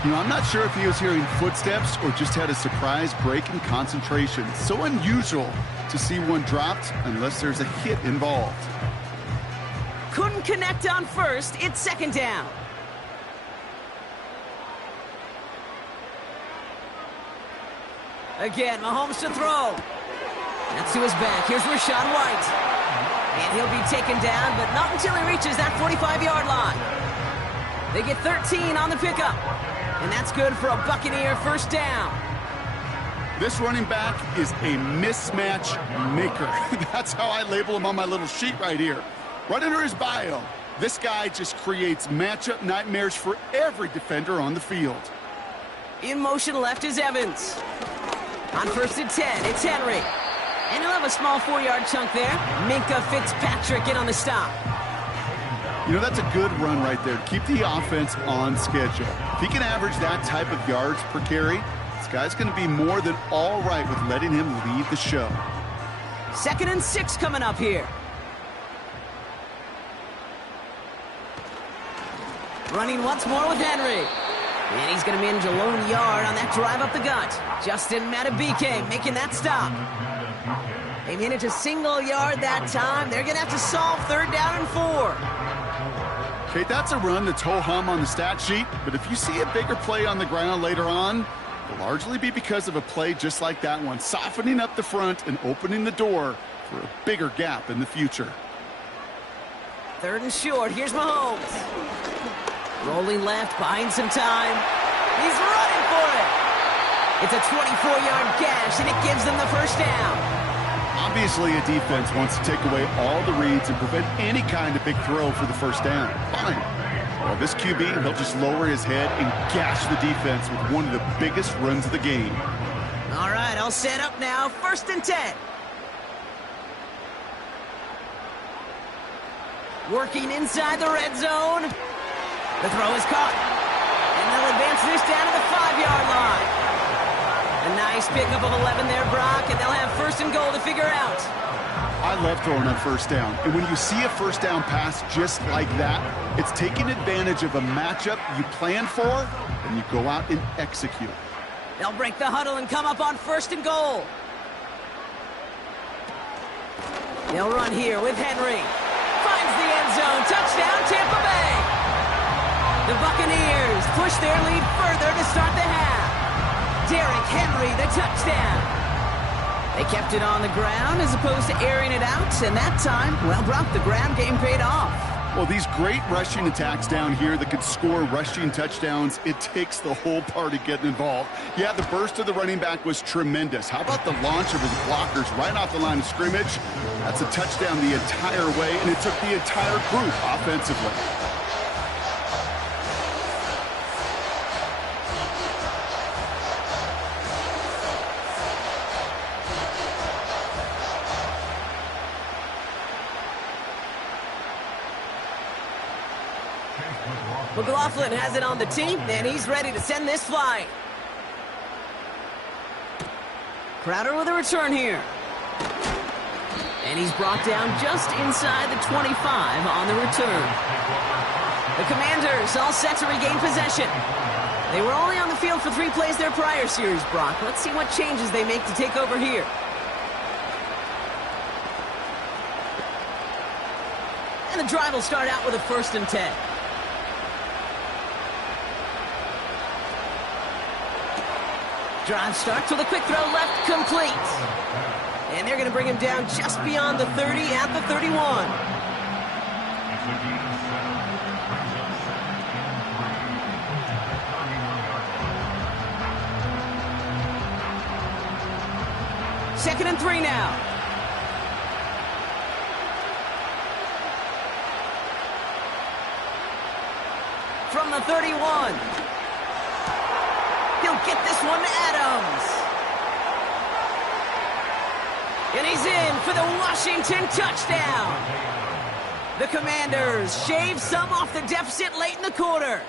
You know, I'm not sure if he was hearing footsteps or just had a surprise break in concentration. So unusual to see one dropped unless there's a hit involved. Couldn't connect on first. It's 2nd down. Again, Mahomes to throw. That's to his back. Here's Rachaad White. And he'll be taken down, but not until he reaches that 45-yard line. They get 13 on the pickup. And that's good for a Buccaneer first down. This running back is a mismatch maker. That's how I label him on my little sheet right here. Right under his bio, this guy just creates matchup nightmares for every defender on the field. In motion left is Evans. On 1st and 10, it's Henry. And he'll have a small 4-yard chunk there. Minkah Fitzpatrick in on the stop. You know, that's a good run right there to keep the offense on schedule. If he can average that type of yards per carry, this guy's going to be more than all right with letting him lead the show. 2nd and 6 coming up here. Running once more with Henry. And he's going to manage a lone yard on that drive up the gut. Justin Madubuike making that stop. They manage a single yard that time. They're going to have to solve 3rd down and 4. Okay, that's a run that's ho-hum on the stat sheet, but if you see a bigger play on the ground later on, it'll largely be because of a play just like that one, softening up the front and opening the door for a bigger gap in the future. 3rd and short. Here's Mahomes. Rolling left, buying some time. He's running for it. It's a 24-yard gash, and it gives them the first down. Obviously, a defense wants to take away all the reads and prevent any kind of big throw for the first down. Fine. Well, this QB, he'll just lower his head and gash the defense with one of the biggest runs of the game. All right, all set up now. 1st and 10. Working inside the red zone. The throw is caught. And they'll advance this down to the 5-yard line. A nice pickup of 11 there, Brock, and they'll have 1st and goal to figure out. I love throwing on 1st down. And when you see a 1st down pass just like that, it's taking advantage of a matchup you plan for, and you go out and execute. They'll break the huddle and come up on 1st and goal. They'll run here with Henry. Finds the end zone. Touchdown, Tampa Bay. The Buccaneers push their lead further to start the half. Derrick Henry, the touchdown. They kept it on the ground as opposed to airing it out, and that time, well, Brock, the ground game paid off. Well, these great rushing attacks down here that could score rushing touchdowns, it takes the whole party getting involved. Yeah, the burst of the running back was tremendous. How about the launch of his blockers right off the line of scrimmage? That's a touchdown the entire way, and it took the entire group offensively. McLaughlin has it on the team, and he's ready to send this flying. Crowder with a return here. And he's brought down just inside the 25 on the return. The Commanders all set to regain possession. They were only on the field for 3 plays their prior series, Brock. Let's see what changes they make to take over here. And the drive will start out with a 1st and 10. Drive starts with a quick throw left, complete. And they're going to bring him down just beyond the 30 at the 31. Second and 3 now. from the 31. He'll get this one to Adams. And he's in for the Washington touchdown. The Commanders shave some off the deficit late in the quarter.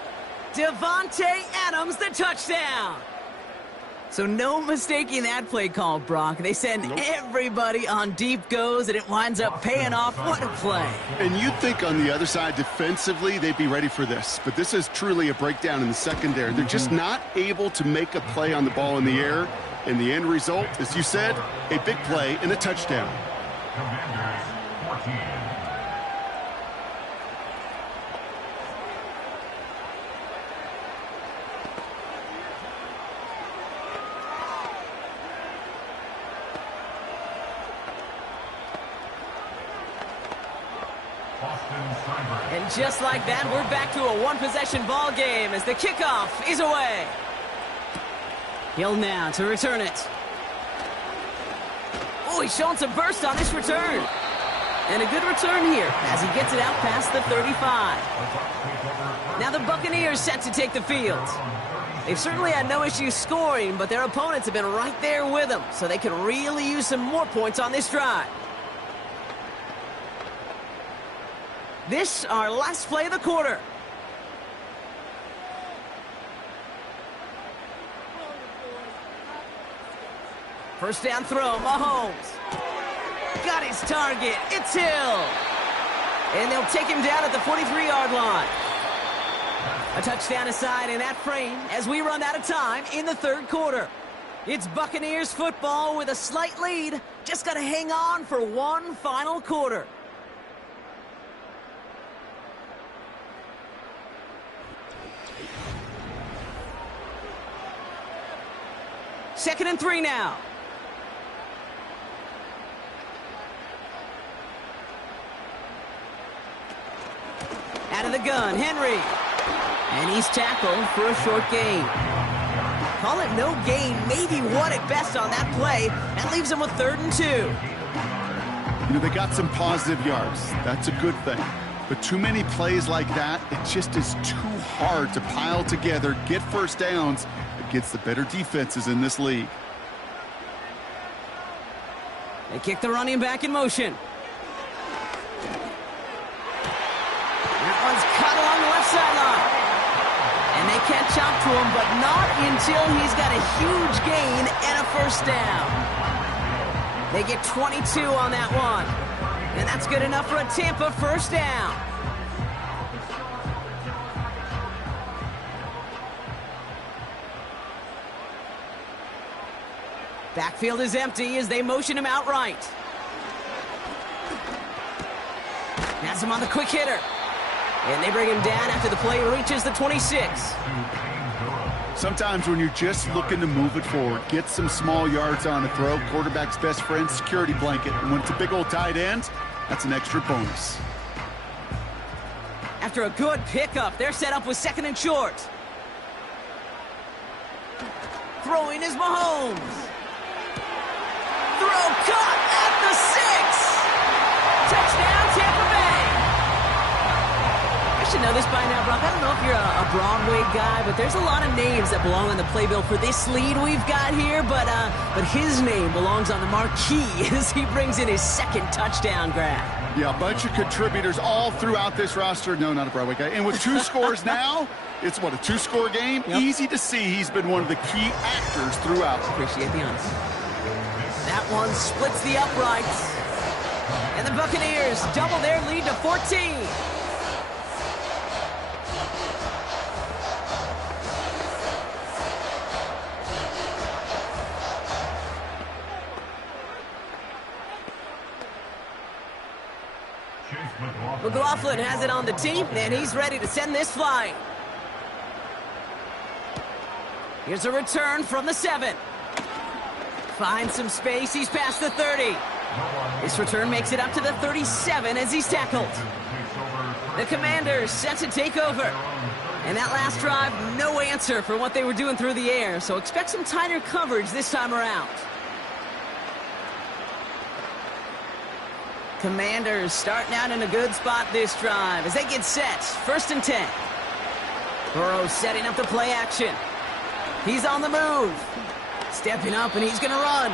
Davante Adams, the touchdown. So no mistaking that play call, Brock. They send everybody on deep goes, and it winds up paying off. What a play. And you'd think on the other side, defensively, they'd be ready for this. But this is truly a breakdown in the secondary. They're just not able to make a play on the ball in the air. And the end result, as you said, a big play and a touchdown. Commanders 14. And just like that, we're back to a one-possession ball game as the kickoff is away. Hill now to return it. Oh, he's showing some burst on this return. And a good return here as he gets it out past the 35. Now the Buccaneers set to take the field. They've certainly had no issues scoring, but their opponents have been right there with them, so they could really use some more points on this drive. This, our last play of the quarter. First down throw, Mahomes. Got his target, it's Hill. And they'll take him down at the 43-yard line. A touchdown aside in that frame as we run out of time in the third quarter. It's Buccaneers football with a slight lead. Just got to hang on for one final quarter. Second and 3 now. Out of the gun, Henry. And he's tackled for a short gain. Call it no gain, maybe one at best on that play. That leaves him with 3rd and 2. You know, they got some positive yards. That's a good thing. But too many plays like that, it just is too hard to pile together, get first downs against the better defenses in this league. They kick the running back in motion. That one's cut along the left sideline. And they catch up to him, but not until he's got a huge gain and a first down. They get 22 on that one. And that's good enough for a Tampa first down. Backfield is empty as they motion him outright. Has him on the quick hitter. And they bring him down after the play reaches the 26. Sometimes when you're just looking to move it forward, get some small yards on a throw, quarterback's best friend, security blanket. And when it's a big old tight end, that's an extra bonus. After a good pickup, they're set up with 2nd and short. Throwing is Mahomes. Throw caught at the 6. Touchdown, Tampa Bay. I should know this by now, Brock. I don't know if you're a Broadway guy, but there's a lot of names that belong on the playbill for this lead we've got here. But his name belongs on the marquee as he brings in his 2nd touchdown grab. Yeah, a bunch of contributors all throughout this roster. No, not a Broadway guy. And with 2 scores now, it's what, a 2-score game? Yep. Easy to see he's been one of the key actors throughout. Appreciate the honesty. That one splits the uprights. And the Buccaneers double their lead to 14. McLaughlin has it on the team, and he's ready to send this flying. Here's a return from the 7. Finds some space. He's past the 30. This return makes it up to the 37 as he's tackled. The Commanders set to take over. And that last drive, no answer for what they were doing through the air, so expect some tighter coverage this time around. Commanders starting out in a good spot this drive as they get set. 1st and 10. Burrow setting up the play action. He's on the move. Stepping up, and he's going to run.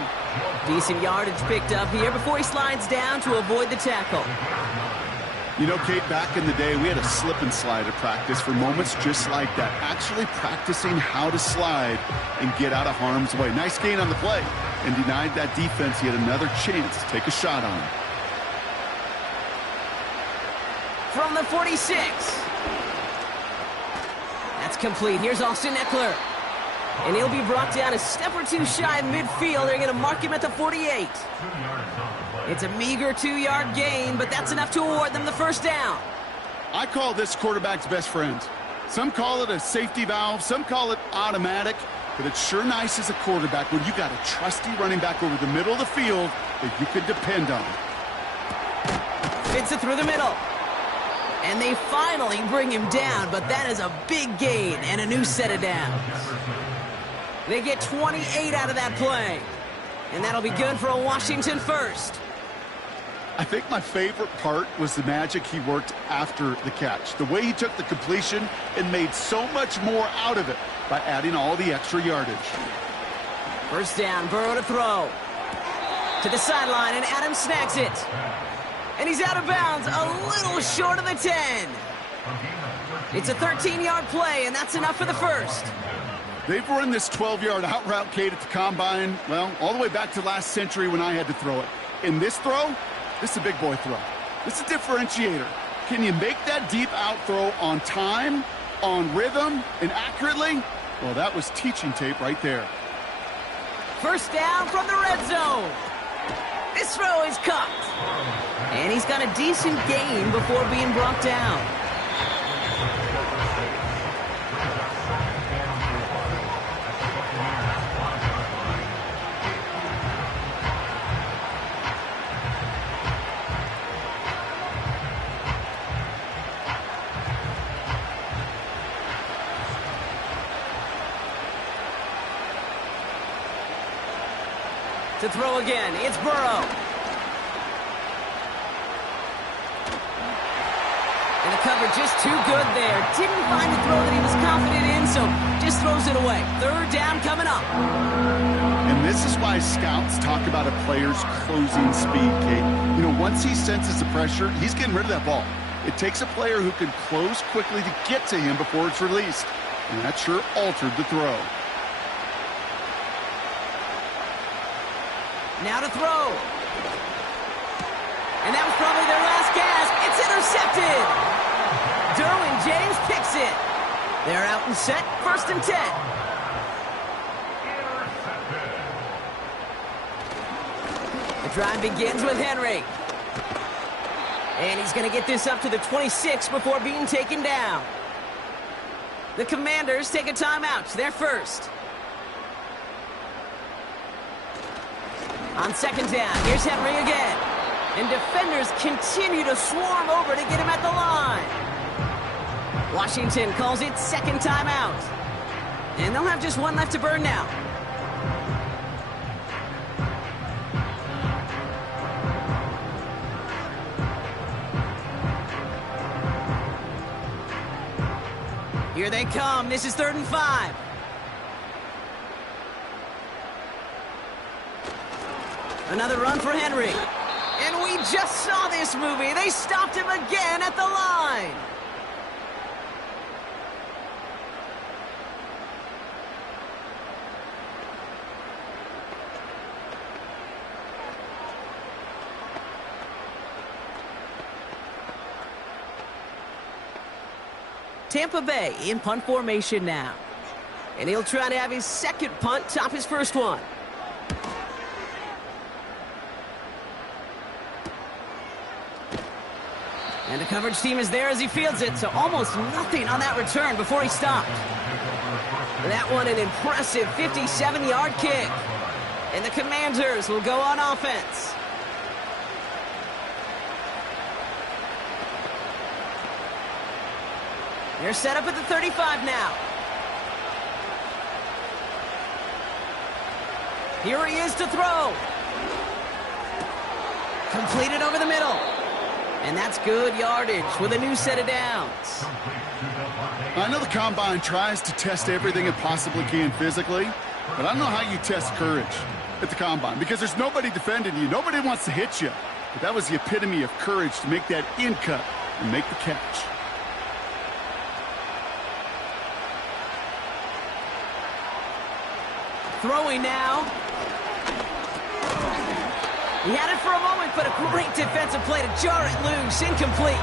Decent yardage picked up here before he slides down to avoid the tackle. You know, Kate, back in the day, we had a slip and slide at practice for moments just like that. Actually practicing how to slide and get out of harm's way. Nice gain on the play, and denied that defense yet another chance to take a shot on him. From the 46. That's complete. Here's Austin Eckler. And he'll be brought down a step or two shy of midfield. They're going to mark him at the 48. It's a meager 2-yard gain, but that's enough to award them the first down. I call this quarterback's best friend. Some call it a safety valve, some call it automatic, but it's sure nice as a quarterback when you got a trusty running back over the middle of the field that you can depend on. Fits it through the middle. And they finally bring him down, but that is a big gain and a new set of downs. They get 28 out of that play. And that'll be good for a Washington first. I think my favorite part was the magic he worked after the catch. The way he took the completion and made so much more out of it by adding all the extra yardage. First down, Burrow to throw. To the sideline, and Adams snags it. And he's out of bounds, a little short of the 10. It's a 13-yard play, and that's enough for the first. They've run this 12-yard out route, Kate, at the combine, well, all the way back to last century when I had to throw it. In this throw, this is a big boy throw. This is a differentiator. Can you make that deep out throw on time, on rhythm, and accurately? Well, that was teaching tape right there. First down from the red zone. This throw is caught. And he's got a decent gain before being brought down. To throw again, it's Burrow. And the coverage just too good there. Didn't find a throw that he was confident in, so just throws it away. Third down coming up. And this is why scouts talk about a player's closing speed, Kate. You know, once he senses the pressure, he's getting rid of that ball. It takes a player who can close quickly to get to him before it's released. And that sure altered the throw. Now to throw. And that was probably their last gasp. It's intercepted. Derwin James picks it. They're out and set. First and 10. The drive begins with Henry. And he's going to get this up to the 26 before being taken down. The Commanders take a timeout. They're first. On second down, here's Henry again. And defenders continue to swarm over to get him at the line. Washington calls it second timeout. And they'll have just one left to burn now. Here they come. This is 3rd and 5. Another run for Henry. And we just saw this movie. They stopped him again at the line. Tampa Bay in punt formation now. And he'll try to have his second punt top his first one. And the coverage team is there as he fields it, so almost nothing on that return before he stopped. That one an impressive 57-yard kick. And the Commanders will go on offense. They're set up at the 35 now. Here he is to throw. Completed over the middle. And that's good yardage with a new set of downs. I know the Combine tries to test everything it possibly can physically, but I don't know how you test courage at the Combine because there's nobody defending you. Nobody wants to hit you. But that was the epitome of courage to make that in cut and make the catch. Throwing now. He had it for a moment, but a great defensive play to jar it loose. Incomplete.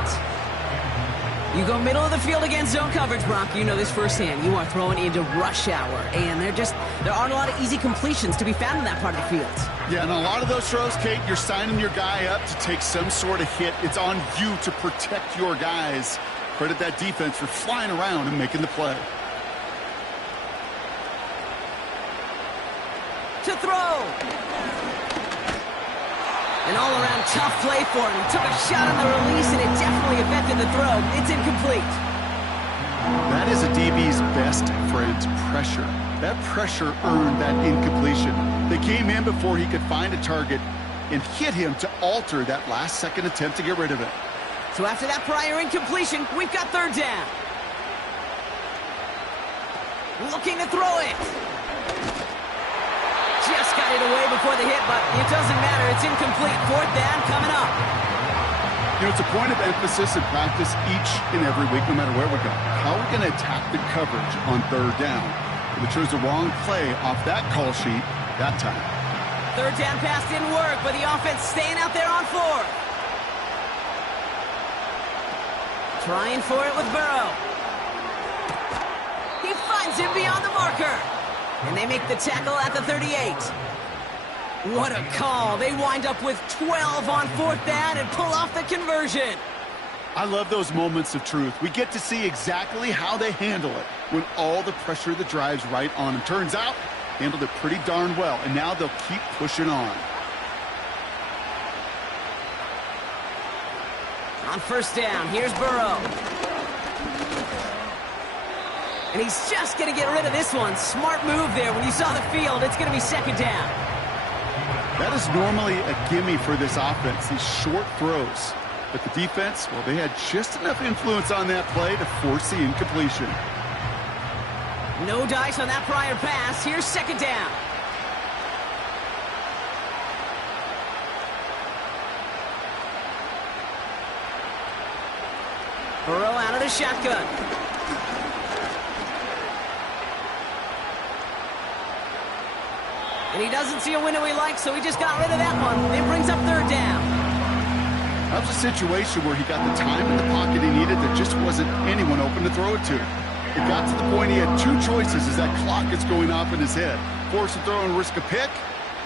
You go middle of the field against zone coverage, Brock. You know this firsthand. You are throwing into rush hour, and there aren't a lot of easy completions to be found in that part of the field. Yeah, and a lot of those throws, Kate, you're signing your guy up to take some sort of hit. It's on you to protect your guys. Credit that defense for flying around and making the play. To throw. An all-around tough play for him. He took a shot on the release, and it definitely affected the throw. It's incomplete. That is a DB's best friend, pressure. That pressure earned that incompletion. They came in before he could find a target and hit him to alter that last-second attempt to get rid of it. So after that prior incompletion, we've got third down. Looking to throw it. Just got it away before the hit, but it doesn't matter. It's incomplete. Fourth down coming up. You know, it's a point of emphasis in practice each and every week, no matter where we go. How are we going to attack the coverage on third down? We chose the wrong play off that call sheet that time. Third down pass didn't work, but the offense staying out there on fourth. Trying for it with Burrow. He finds him beyond the marker. And they make the tackle at the 38. What a call. They wind up with 12 on fourth down and pull off the conversion. I love those moments of truth. We get to see exactly how they handle it when all the pressure that drives right on them. Turns out, handled it pretty darn well, and now they'll keep pushing on. On first down, here's Burrow. And he's just going to get rid of this one. Smart move there. When you saw the field, it's going to be second down. That is normally a gimme for this offense, these short throws. But the defense, well, they had just enough influence on that play to force the incompletion. No dice on that prior pass. Here's second down. Burrow out of the shotgun. And he doesn't see a window he likes, so he just got rid of that one. It brings up third down. That was a situation where he got the time in the pocket he needed. There just wasn't anyone open to throw it to. It got to the point he had two choices as that clock is going off in his head. Force a throw and risk a pick,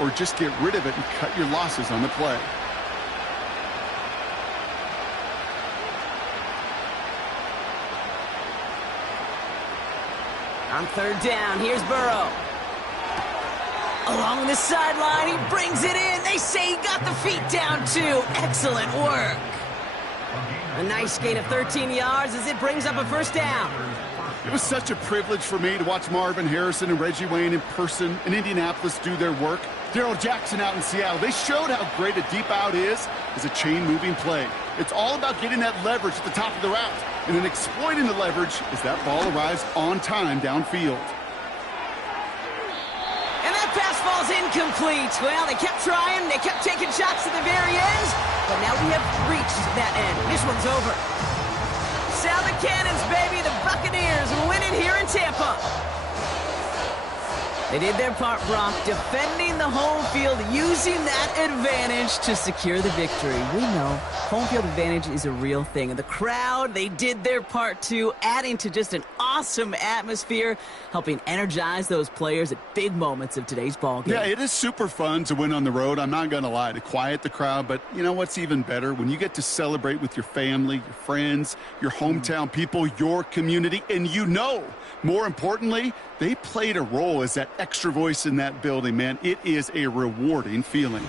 or just get rid of it and cut your losses on the play. On third down, here's Burrow. Along the sideline, he brings it in. They say he got the feet down, too. Excellent work. A nice gain of 13 yards as it brings up a first down. It was such a privilege for me to watch Marvin Harrison and Reggie Wayne in person in Indianapolis do their work. Darrell Jackson out in Seattle. They showed how great a deep out is as a chain-moving play. It's all about getting that leverage at the top of the route and then exploiting the leverage as that ball arrives on time downfield. Pass falls incomplete. Well, they kept trying. They kept taking shots to the very end. But now we have reached that end. This one's over. Sound the cannons, baby. The Buccaneers winning here in Tampa. They did their part, Brock, defending the home field, using that advantage to secure the victory. We know home field advantage is a real thing. And the crowd, they did their part too, adding to just an awesome atmosphere, helping energize those players at big moments of today's ball game. Yeah, it is super fun to win on the road. I'm not going to lie, to quiet the crowd. But you know what's even better? When you get to celebrate with your family, your friends, your hometown people, your community, and you know, more importantly, they played a role as that extra voice in that building, man. It is a rewarding feeling.